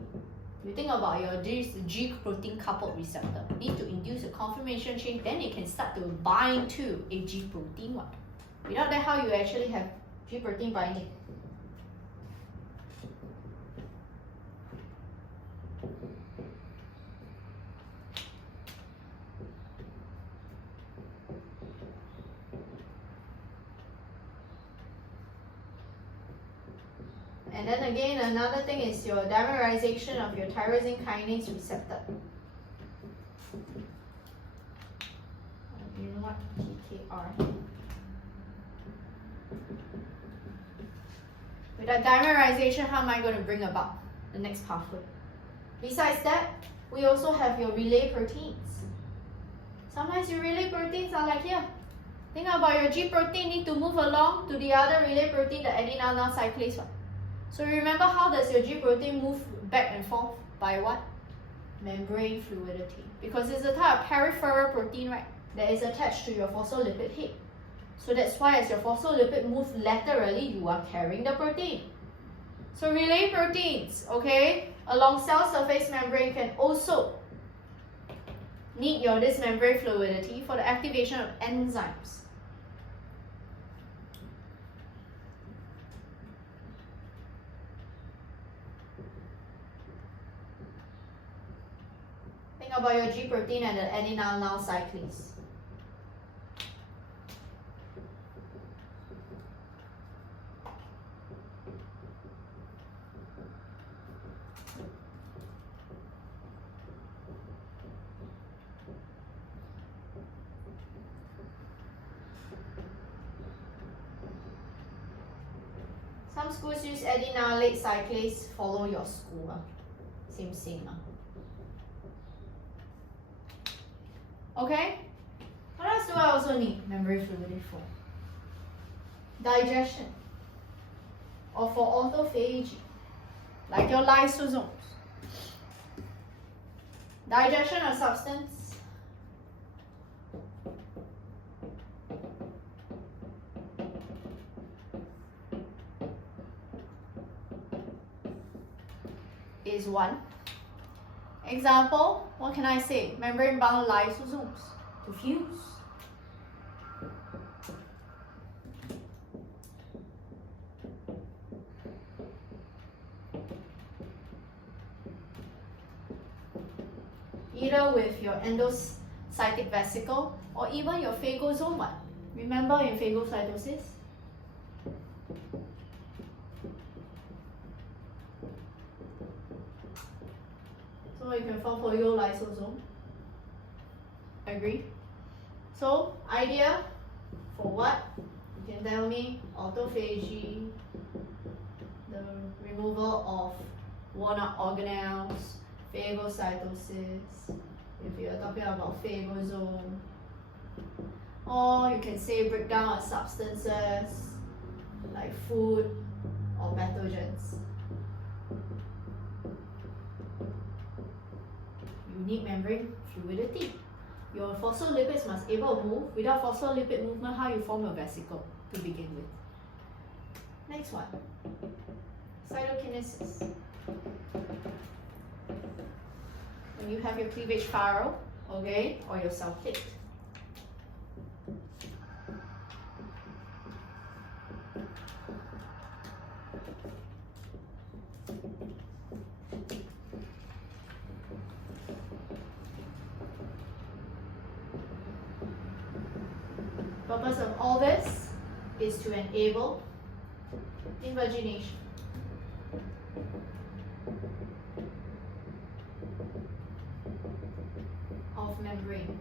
You think about your G protein coupled receptor. Need to induce a conformation change, then it can start to bind to a G protein one. Without that, how you actually have G protein binding? And then again, another thing is your dimerization of your tyrosine kinase receptor. You know what? TKR. Without dimerization, how am I going to bring about the next pathway? Besides that, we also have your relay proteins. Sometimes your relay proteins are like here. Think about your G protein need to move along to the other relay protein, the adenine cyclase one. So remember, how does your G protein move back and forth? By what? Membrane fluidity. Because it's a type of peripheral protein, right? That is attached to your phospholipid head. So that's why as your phospholipid moves laterally, you are carrying the protein. So relay proteins, okay, along cell surface membrane can also need your this membrane fluidity for the activation of enzymes. Think about your G protein and the adenine cyclase. Some schools use adenylate cyclase, follow your school. Same. Okay? What else do I also need membrane fluidity for? Digestion. Or for autophagy, like your lysosomes. Digestion of substance. Is one. Example, what can I say? Membrane bound lysosomes to fuse. Either with your endocytic vesicle or even your phagosome one. Remember in phagocytosis? So you can form phagolysosome. Agree? So idea for what? You can tell me autophagy, the removal of worn-out organelles, phagocytosis, if you're talking about phagosome, or you can say breakdown of substances like food or pathogens. You need membrane fluidity. Your phospholipids must able to move. Without phospholipid movement, how you form a vesicle to begin with? Next one, cytokinesis. When you have your cleavage furrow, okay, or your cell plate. Purpose of all this is to enable invagination. Of membrane.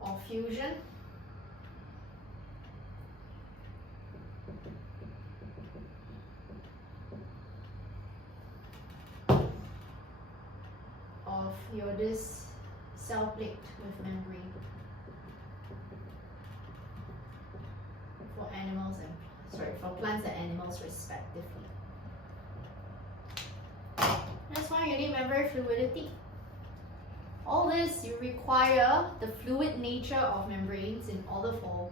Or fusion. Of your this cell plate with membrane. For animals and for plants and animals respectively. That's why you need membrane fluidity. All this you require the fluid nature of membranes in order for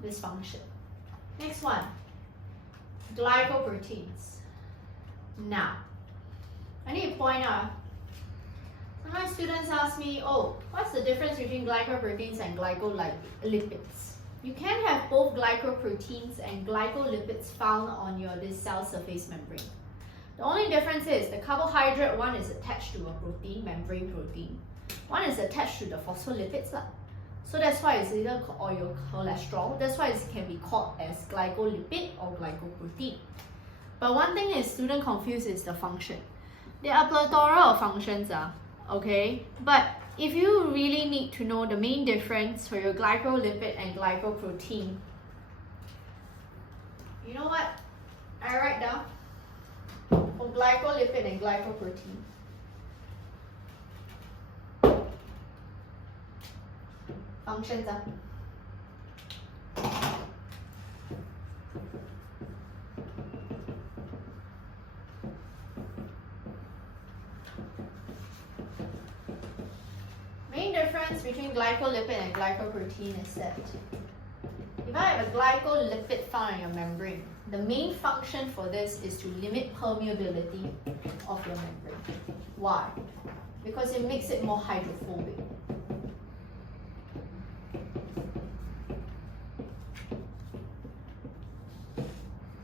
this function. Next one, glycoproteins. Now, I need to point out. Sometimes students ask me, oh, what's the difference between glycoproteins and glycolipids? You can have both glycoproteins and glycolipids found on your this cell surface membrane. The only difference is the carbohydrate one is attached to a protein, membrane protein. One is attached to the phospholipids. So that's why it's either or your cholesterol. That's why it can be called as glycolipid or glycoprotein. But one thing is student confused is the function. There are plethora of functions, okay? But if you really need to know the main difference for your glycolipid and glycoprotein, you know what? I write down for glycolipid and glycoprotein. Functions. Main difference between glycolipid and glycoprotein is that if I have a glycolipid found in your membrane, the main function for this is to limit permeability of your membrane. Why? Because it makes it more hydrophobic.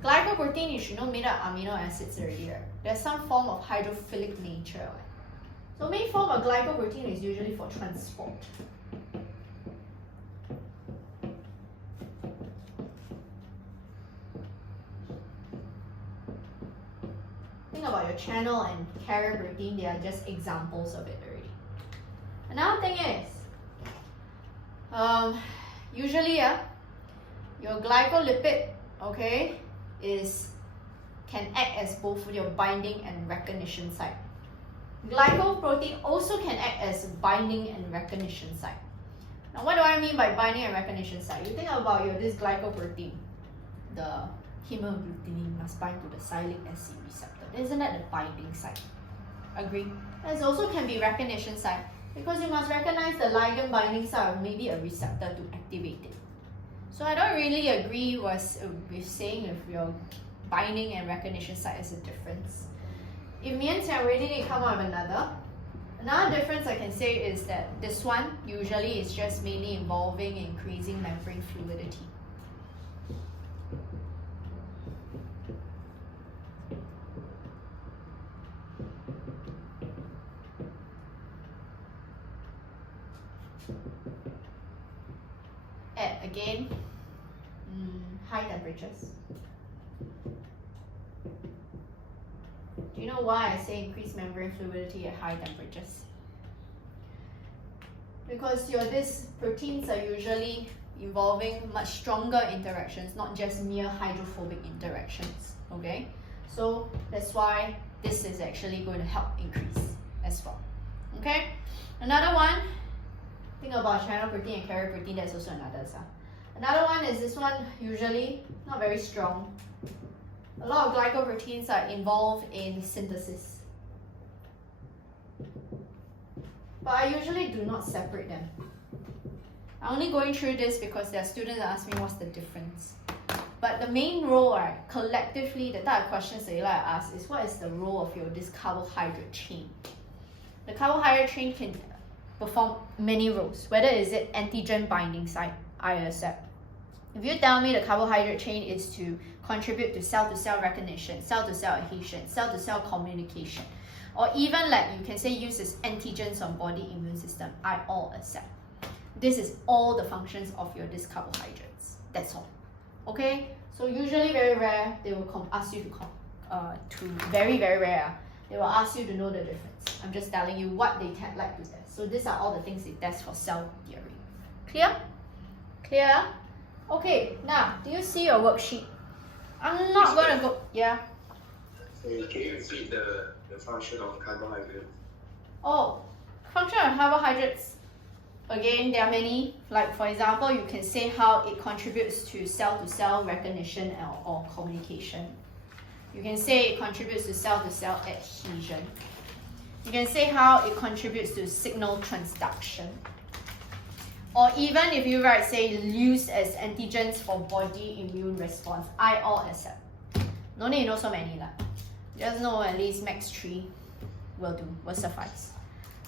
Glycoprotein, you should know, made of amino acids already, right? There's some form of hydrophilic nature. Right? So main form of glycoprotein is usually for transport. Think about your channel and carrier protein, they are just examples of it already. Another thing is, usually your glycolipid, okay, can act as both your binding and recognition site. Glycoprotein also can act as binding and recognition site. Now, what do I mean by binding and recognition site? You think about this glycoprotein, the hemagglutinin must bind to the sialic acid receptor. Isn't that the binding site? Agree? It also can be recognition site because you must recognize the ligand binding site or maybe a receptor to activate it. So I don't really agree with saying if your binding and recognition site is a difference. It means I really need to come up with another. Another difference I can say is that this one usually is just mainly involving increasing membrane fluidity. At again, high temperatures. Do you know why I say increase membrane fluidity at high temperatures? Because these proteins are usually involving much stronger interactions, not just mere hydrophobic interactions. Okay, so that's why this is actually going to help increase as well. Okay, another one. Think about channel protein and carrier protein. That's also another. Another one is this one. Usually not very strong. A lot of glycoproteins are involved in synthesis, but I usually do not separate them. I'm only going through this because there are students that ask me what's the difference. But the main role, right, collectively, the type of questions that you like to ask is what is the role of this carbohydrate chain? The carbohydrate chain can perform many roles. Whether is it antigen binding site, I accept. If you tell me the carbohydrate chain is to contribute to cell-to-cell recognition, cell-to-cell adhesion, cell-to-cell communication, or even like you can say use as antigens on body immune system, I all accept. This is all the functions of these carbohydrates. That's all. Okay? So usually very rare, they will ask you to very, very rare, they will ask you to know the difference. I'm just telling you what they like to test. So these are all the things they test for cell theory. Clear? Clear? Okay, now, do you see your worksheet? I'm not going to go, yeah? Can you repeat the function of carbohydrates? Oh, function of carbohydrates. Again, there are many. Like for example, you can say how it contributes to cell-to-cell recognition or communication. You can say it contributes to cell-to-cell adhesion. You can say how it contributes to signal transduction. Or even if you write, say, used as antigens for body immune response, I all accept. No need to know so many. Just know at least max 3 will do, will suffice.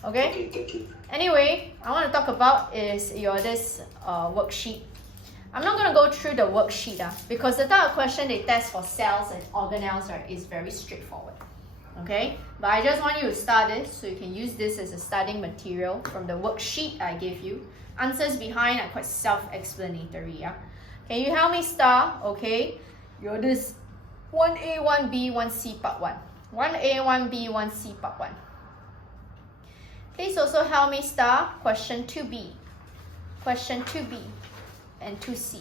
Okay? Okay, thank you. Anyway, I want to talk about is this worksheet. I'm not going to go through the worksheet because the type of question they test for cells and organelles, right, is very straightforward. Okay? But I just want you to start this so you can use this as a studying material from the worksheet I gave you. Answers behind are quite self-explanatory. Yeah? Can you help me star? Okay? This 1A, 1B, 1C part 1. 1A, 1B, 1C part 1. Please also help me star question 2B. Question 2B and 2C.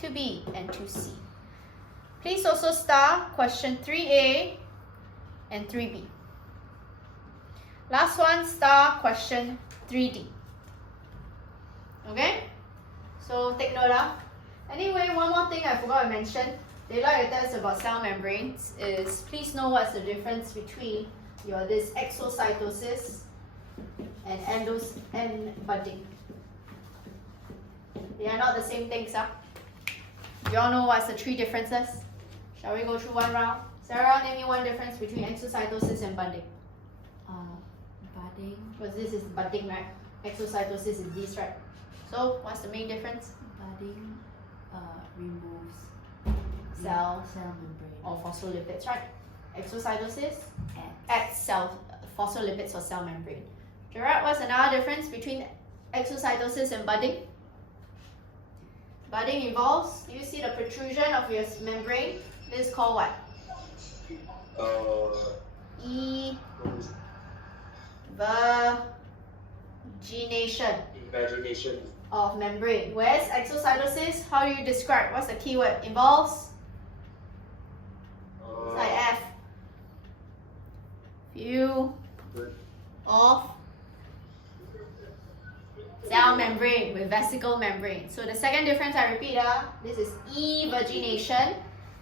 2B and 2C. Please also star question 3A and 3B. Last one, star question 3D. Okay? So take note. Anyway, one more thing I forgot to mention. They like to test about cell membranes is please know what's the difference between this exocytosis and budding. They are not the same things. You all know what's the 3 differences? Shall we go through one round? Sarah, name me one difference between exocytosis and budding. Budding. Because this is budding, right? Exocytosis is this, right? So what's the main difference? Budding removes Cell membrane. or phospholipids, right? Exocytosis Adds. adds phospholipids or cell membrane. Gerard, what's another difference between exocytosis and budding? Budding involves, you see the protrusion of your membrane. This is called what? Imagination. of membrane. Whereas exocytosis, how do you describe? What's the keyword? Involves? It's like F. View of cell membrane with vesicle membrane. So the second difference, I repeat, this is evagination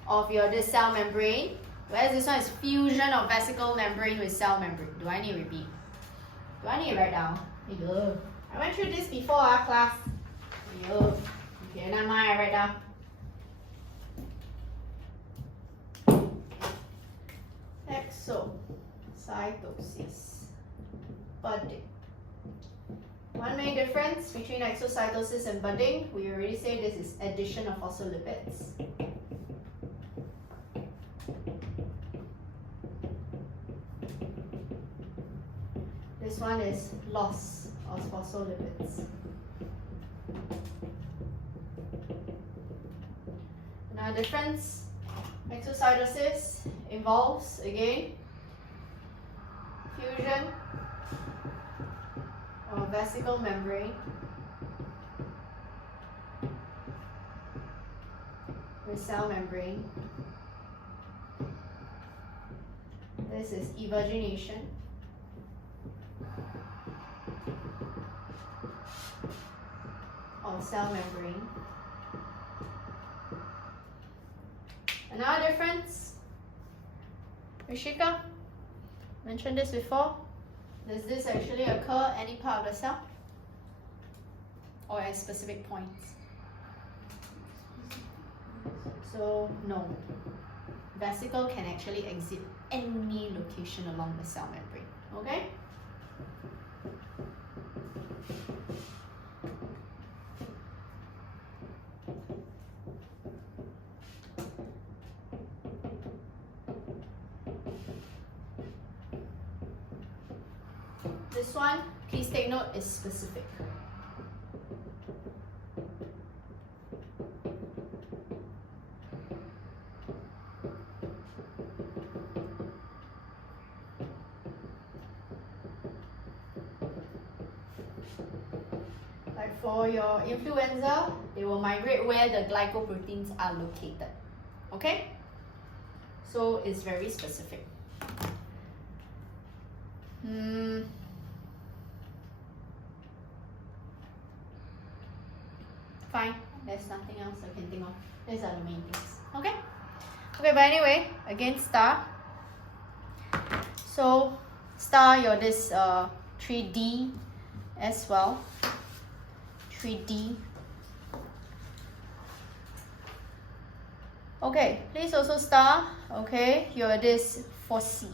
of this cell membrane, whereas this one is fusion of vesicle membrane with cell membrane. Do I need to repeat? Do I need to write down? I went through this before, class. Okay, never mind, I write down. Exocytosis. Budding. One main difference between exocytosis and budding, we already say this is addition of phospholipids. This one is loss of phospholipids. Now difference, exocytosis involves, again, fusion of vesicle membrane with cell membrane. This is evagination. Of cell membrane. Another difference, Rishika mentioned this before. Does this actually occur any part of the cell or at specific points? So no, vesicle can actually exit any location along the cell membrane. Okay? This one, please take note, is specific. Like for your influenza, they will migrate where the glycoproteins are located. Okay? So it's very specific. Fine, there's nothing else I can think of. These are the main things. Okay? Okay, but anyway, again, star. So, star, you're this 3D as well. 3D. Okay, please also star. Okay, you're this 4C.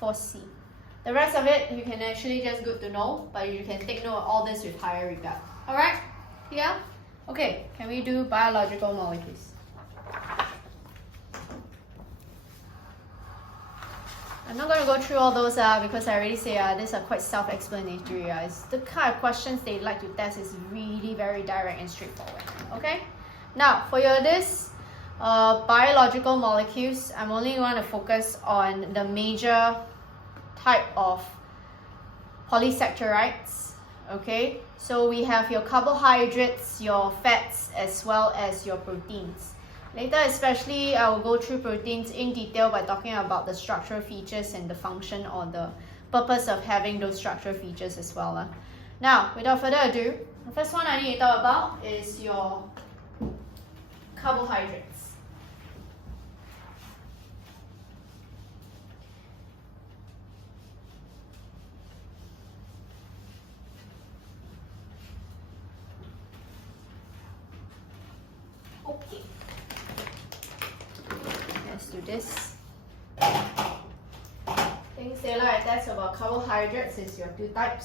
4C. The rest of it, you can actually just good to know, but you can take note of all this with higher regard. Alright? Yeah? Okay, can we do biological molecules? I'm not going to go through all those because I already say these are quite self-explanatory. It's the kind of questions they like to test is really very direct and straightforward. Okay? Now, for this biological molecules, I'm only going to focus on the major type of polysaccharides. Okay, so we have your carbohydrates, your fats, as well as your proteins. Later especially, I will go through proteins in detail by talking about the structural features and the function or the purpose of having those structural features as well. Now, without further ado, the first one I need to talk about is your carbohydrates. Okay, let's do this. Things they like that's about carbohydrates is your two types.